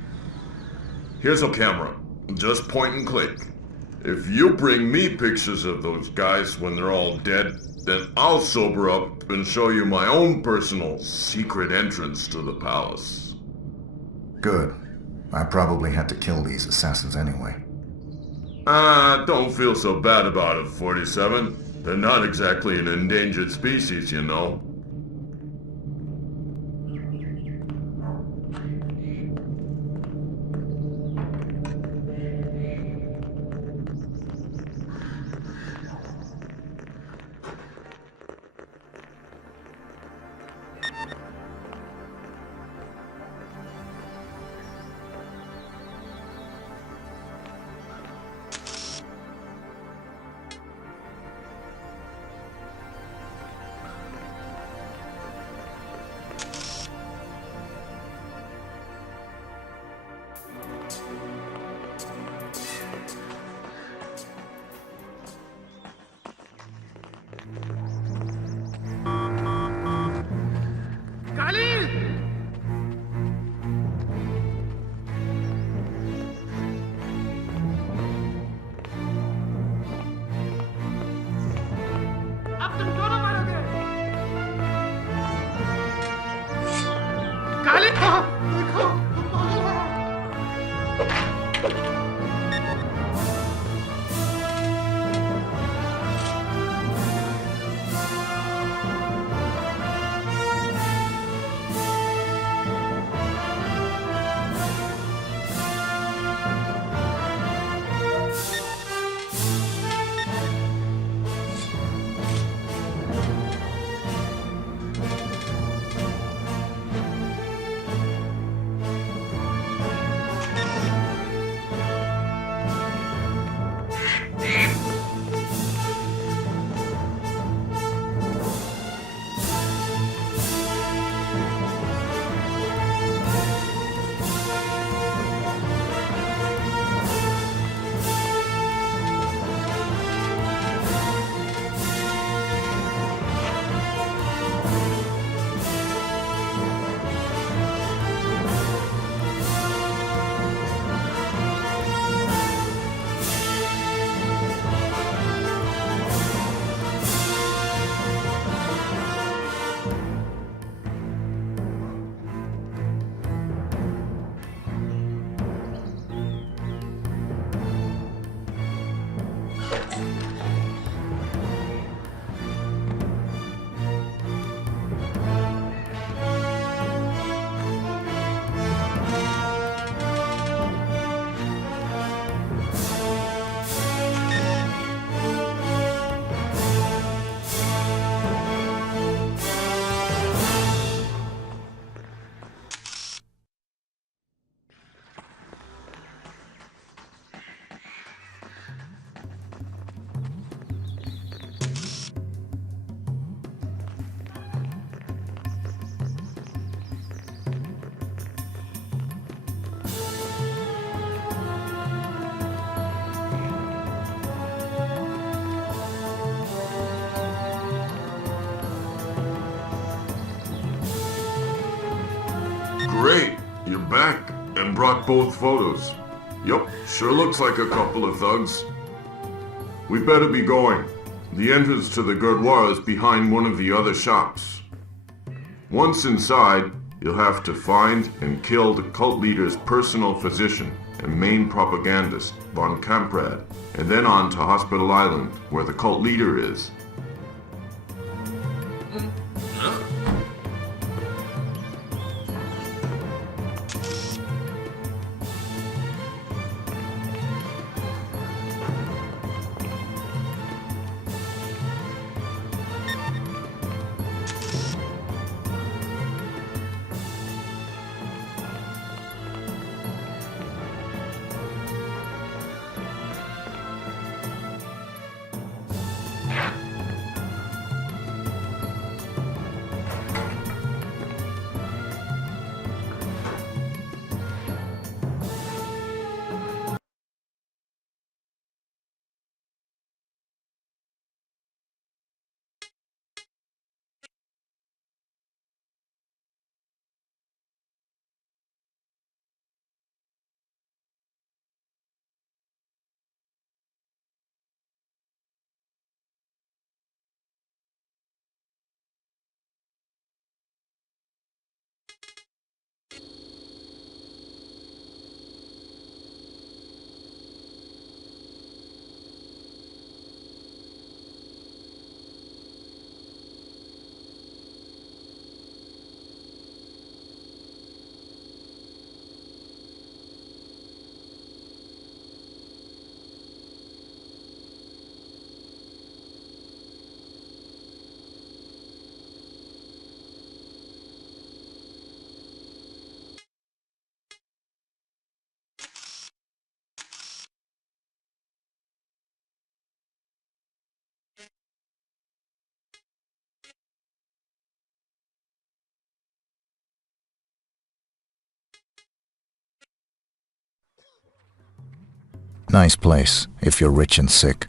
Here's a camera. Just point and click. If you bring me pictures of those guys when they're all dead, then I'll sober up and show you my own personal secret entrance to the palace. Good. I probably had to kill these assassins anyway. Don't feel so bad about it, 47. They're not exactly an endangered species, you know. Great, you're back and brought both photos. Yup, sure looks like a couple of thugs. We better be going. The entrance to the Gurdwara is behind one of the other shops. Once inside, you'll have to find and kill the cult leader's personal physician and main propagandist, von Kamprad, and then on to Hospital Island, where the cult leader is. Nice place, if you're rich and sick.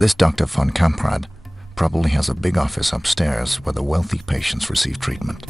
This Dr. von Kamprad probably has a big office upstairs where the wealthy patients receive treatment.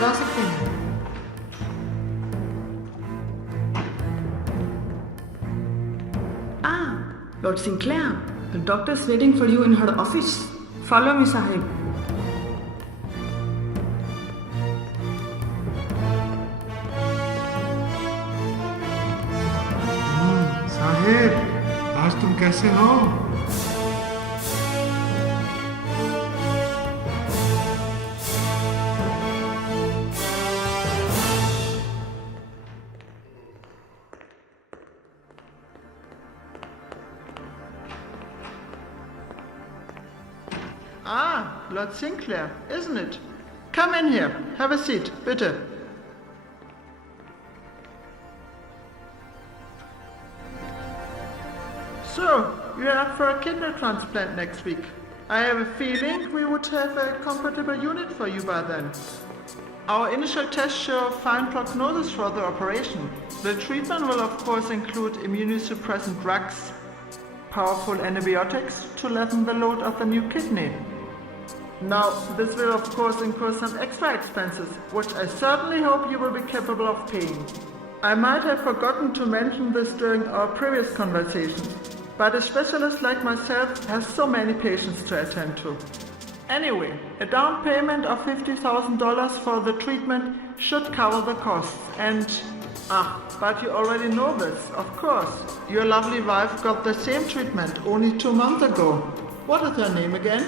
करा सकते हैं। Lord Sinclair, the doctor is waiting for you in her office. Follow me, Sahib. Sahib, आज तुम कैसे हो? Lord Sinclair, isn't it? Come in here. Have a seat, bitte. So, you're up for a kidney transplant next week. I have a feeling we would have a compatible unit for you by then. Our initial tests show a fine prognosis for the operation. The treatment will of course include immunosuppressant drugs, powerful antibiotics to lessen the load of the new kidney. Now, this will of course incur some extra expenses, which I certainly hope you will be capable of paying. I might have forgotten to mention this during our previous conversation, but a specialist like myself has so many patients to attend to. Anyway, a down payment of $50,000 for the treatment should cover the costs, and... but you already know this, of course. Your lovely wife got the same treatment only 2 months ago. What is her name again?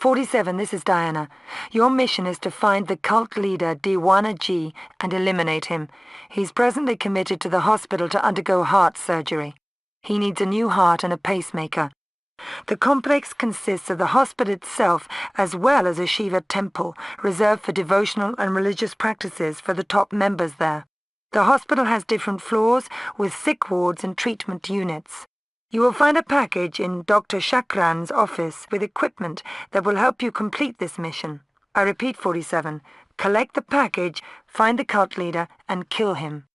47, this is Diana. Your mission is to find the cult leader Diwana G and eliminate him. He's presently committed to the hospital to undergo heart surgery. He needs a new heart and a pacemaker. The complex consists of the hospital itself as well as a Shiva temple reserved for devotional and religious practices for the top members there. The hospital has different floors with sick wards and treatment units. You will find a package in Dr. Chakran's office with equipment that will help you complete this mission. I repeat, 47. Collect the package, find the cult leader, and kill him.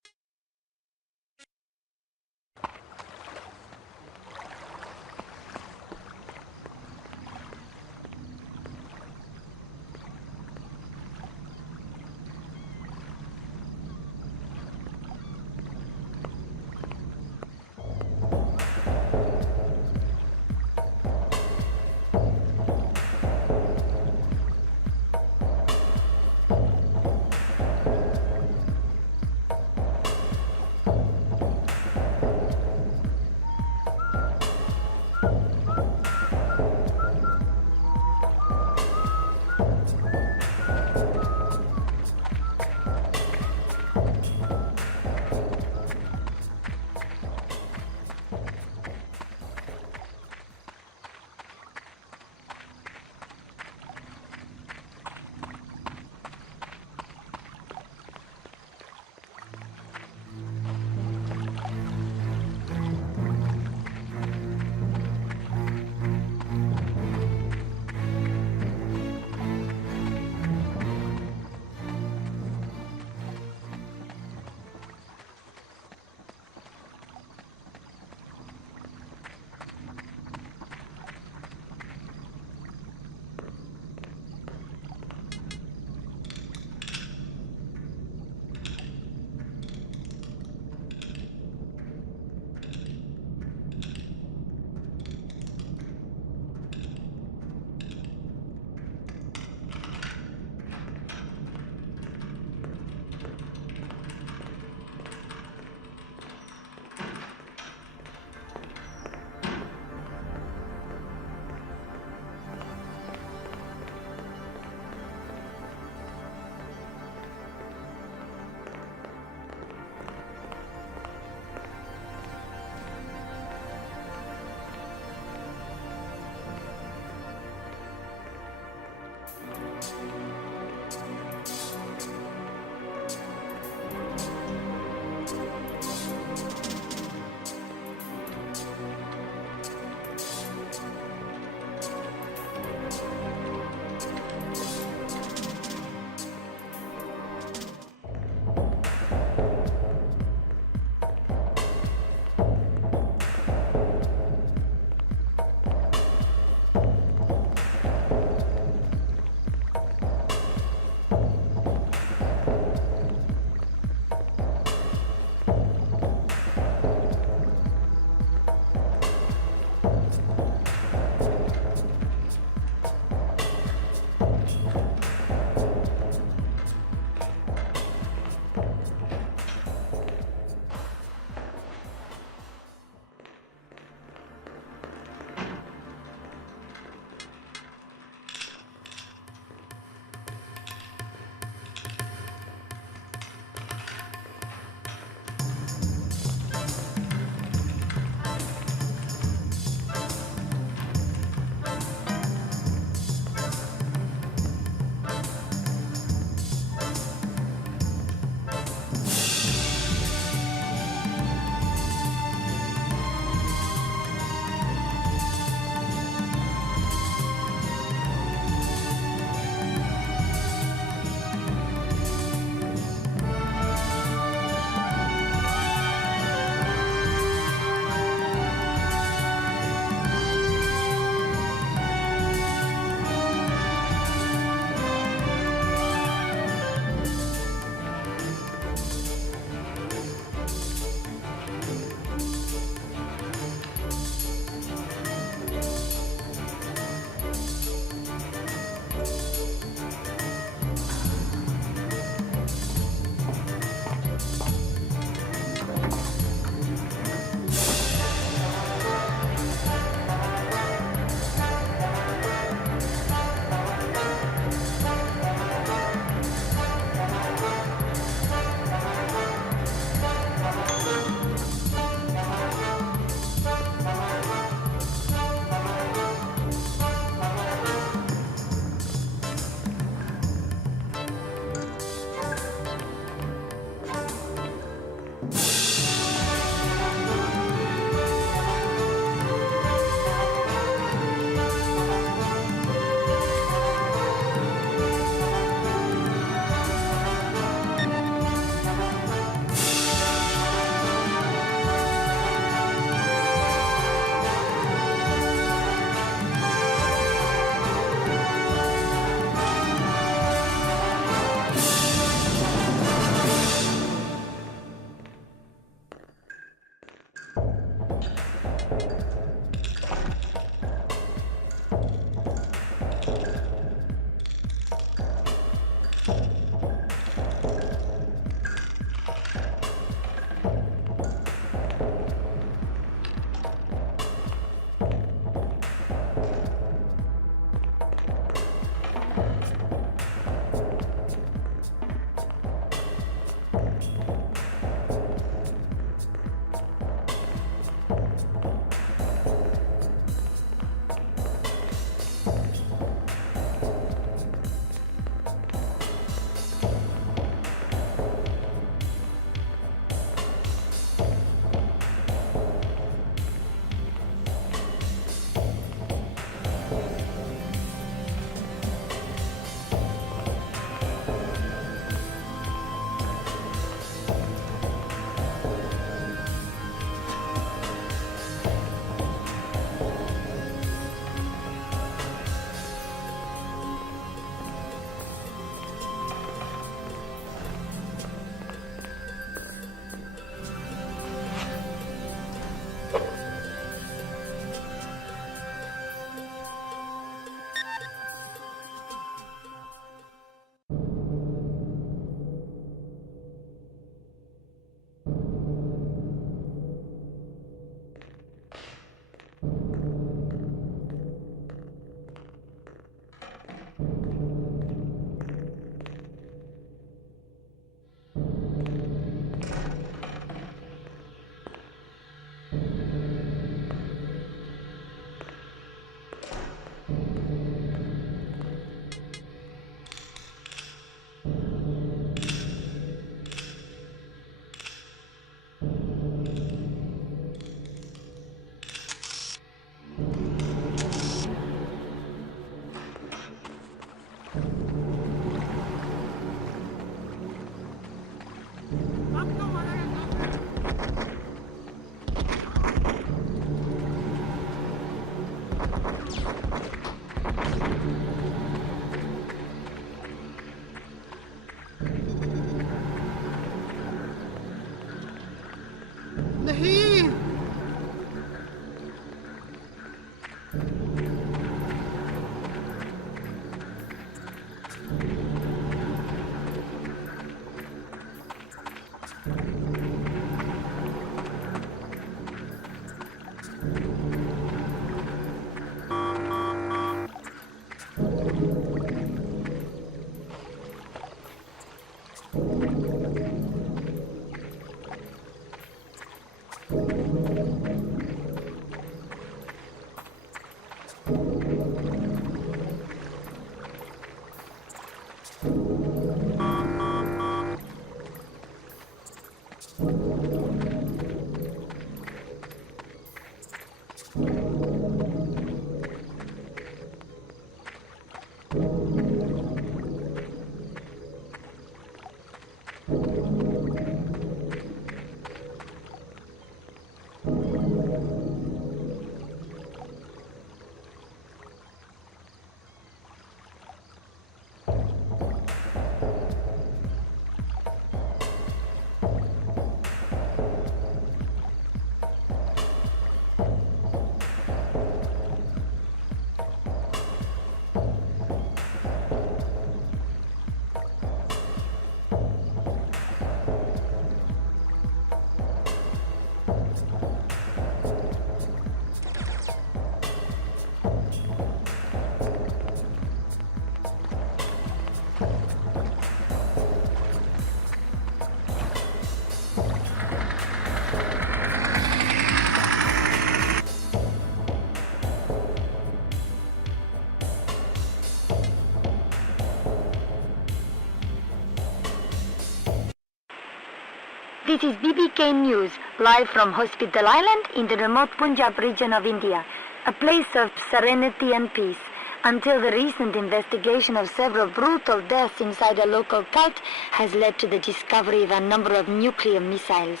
This is BBK News, live from Hospital Island in the remote Punjab region of India, a place of serenity and peace, until the recent investigation of several brutal deaths inside a local cult has led to the discovery of a number of nuclear missiles.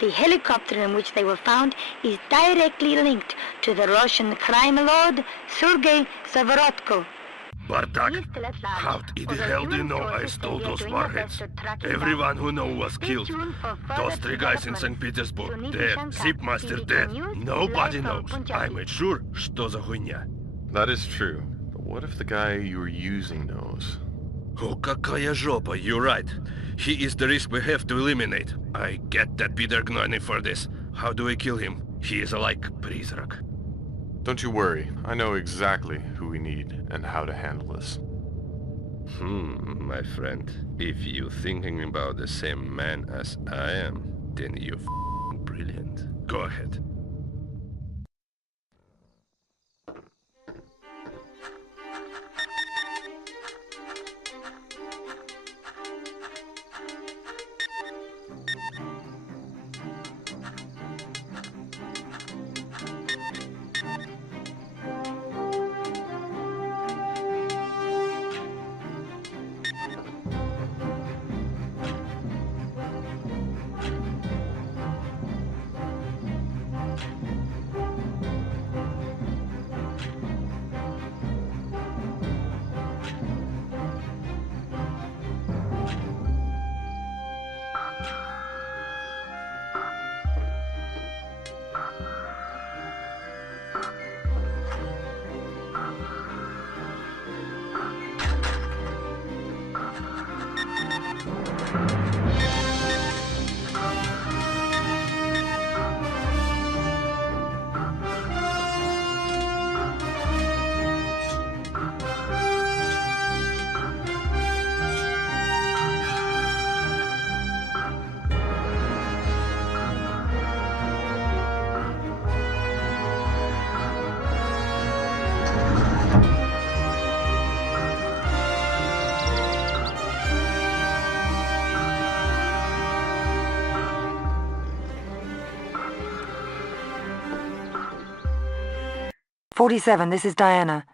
The helicopter in which they were found is directly linked to the Russian crime lord Sergei Zavorotko. Bardak, how in the hell do you know I stole those warheads? Everyone who knows was killed. Those three guys in St. Petersburg, dead. Zipmaster dead. Nobody knows. I made sure, что за хуйня. That is true. But what if the guy you were using knows? Oh, какая жопа, you're right. He is the risk we have to eliminate. I get that Peter Gnoni for this. How do we kill him? He is like призрак. Don't you worry. I know exactly who we need and how to handle this. My friend. If you're thinking about the same man as I am, then you're brilliant. Go ahead. "47, this is Diana.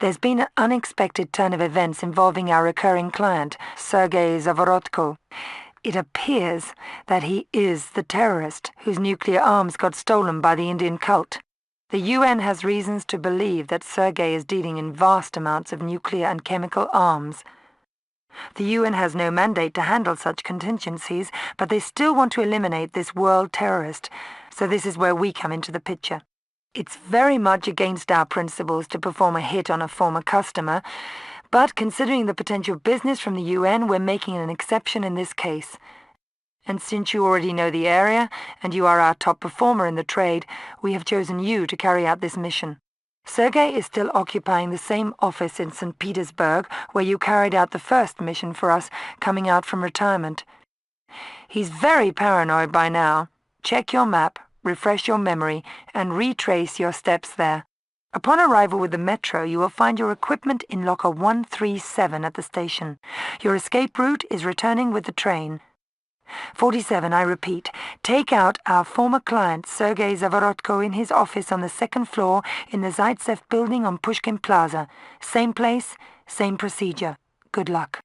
There's been an unexpected turn of events involving our recurring client, Sergei Zavorotko. It appears that he is the terrorist whose nuclear arms got stolen by the Indian cult. The UN has reasons to believe that Sergei is dealing in vast amounts of nuclear and chemical arms. The UN has no mandate to handle such contingencies, but they still want to eliminate this world terrorist, so this is where we come into the picture. It's very much against our principles to perform a hit on a former customer, but considering the potential business from the UN, we're making an exception in this case. And since you already know the area, and you are our top performer in the trade, we have chosen you to carry out this mission. Sergei is still occupying the same office in St. Petersburg where you carried out the first mission for us coming out from retirement. He's very paranoid by now. Check your map, refresh your memory, and retrace your steps there. Upon arrival with the metro, you will find your equipment in locker 137 at the station. Your escape route is returning with the train. 47, I repeat, take out our former client Sergei Zavorotko in his office on the second floor in the Zaitsev building on Pushkin Plaza. Same place, same procedure. Good luck.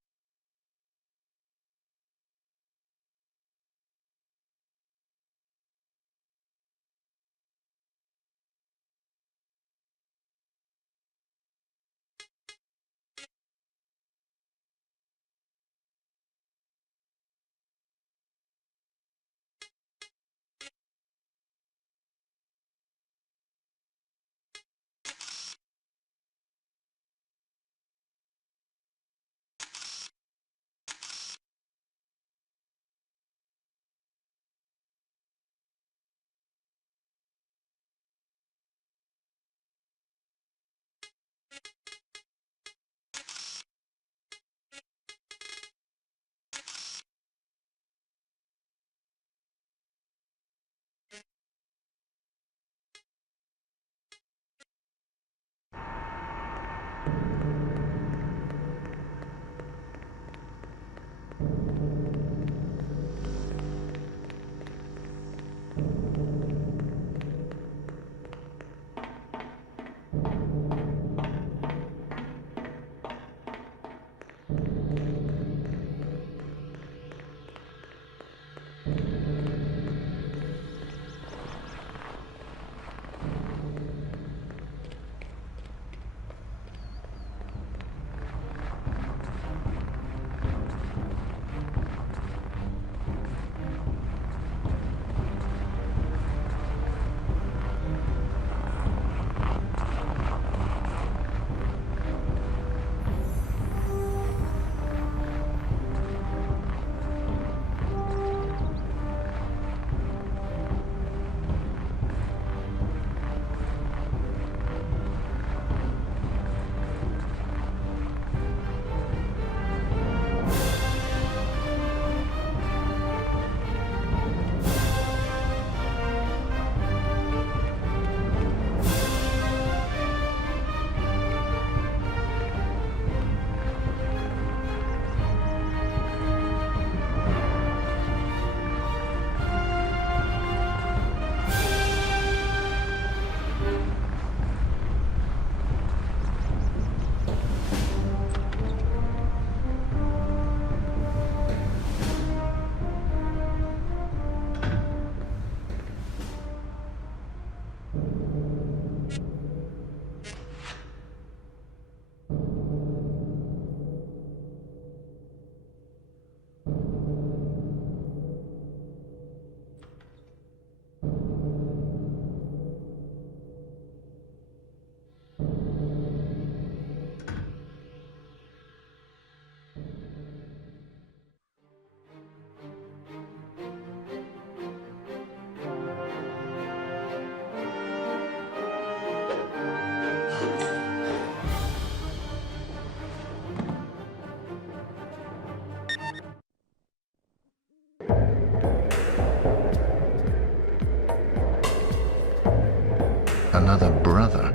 Another brother.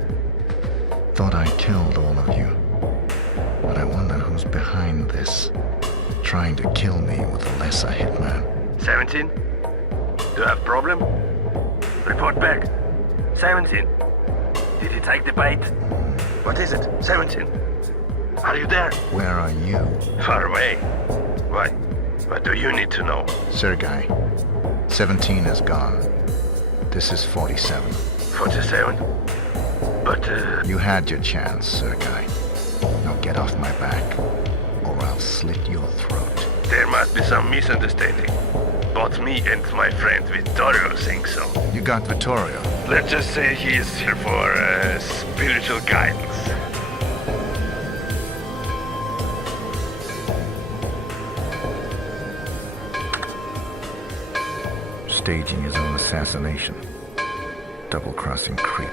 Thought I killed all of you. But I wonder who's behind this. Trying to kill me with a lesser hitman. 17? Do you have problem? Report back. 17. Did you take the bait? What is it? 17. Are you there? Where are you? Far away. Why? What do you need to know? Sergei. 17 is gone. This is 47. 47? But, You had your chance, Sergei. Now get off my back, or I'll slit your throat. There must be some misunderstanding. Both me and my friend Vittorio think so. You got Vittorio? Let's just say he is here for, spiritual guidance. staging his own assassination. Double-crossing creep.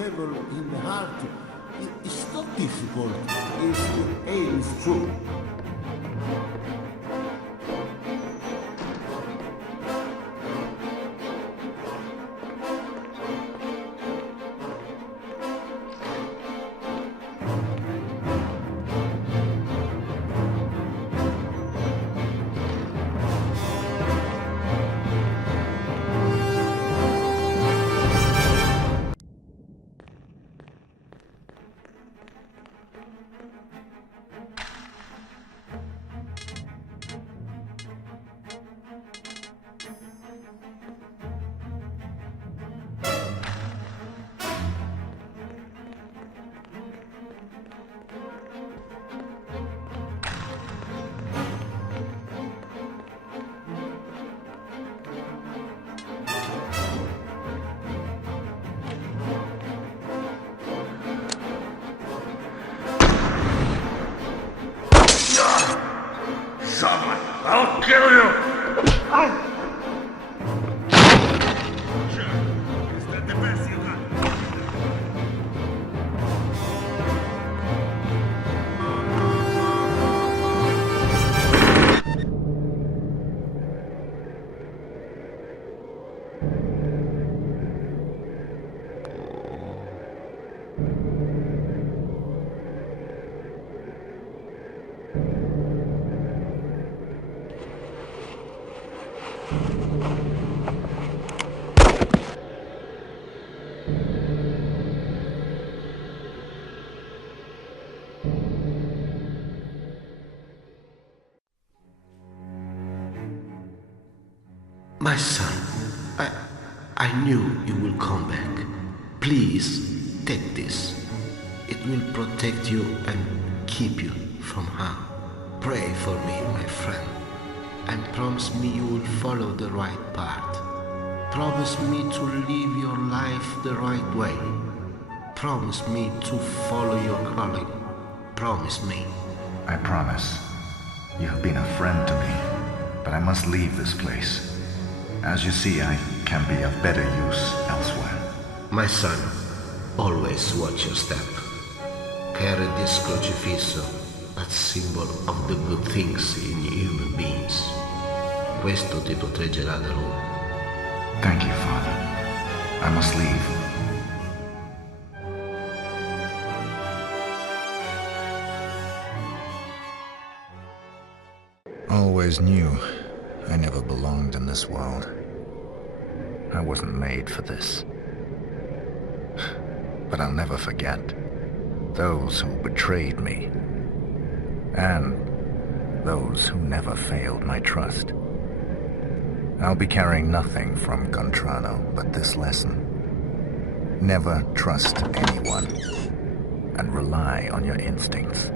devil in the heart, it's not difficult if the aim is true. I'll kill you! Is that the best you got? My son, I knew you will come back. Please, take this. It will protect you and keep you from harm. Pray for me, my friend, and promise me you will follow the right path. Promise me to live your life the right way. Promise me to follow your calling. Promise me. I promise. You have been a friend to me, but I must leave this place. As you see, I can be of better use elsewhere. My son, always watch your step. Carry this crocifisso, that symbol of the good things in human beings. Questo ti proteggerà da loro. Thank you, Father. I must leave. Always knew I never belonged in this world. I wasn't made for this. But I'll never forget those who betrayed me, and those who never failed my trust. I'll be carrying nothing from Contrano but this lesson. Never trust anyone, and rely on your instincts.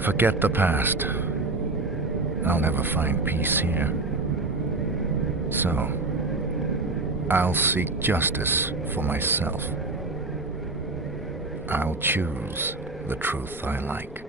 Forget the past. I'll never find peace here. So, I'll seek justice for myself. I'll choose the truth I like.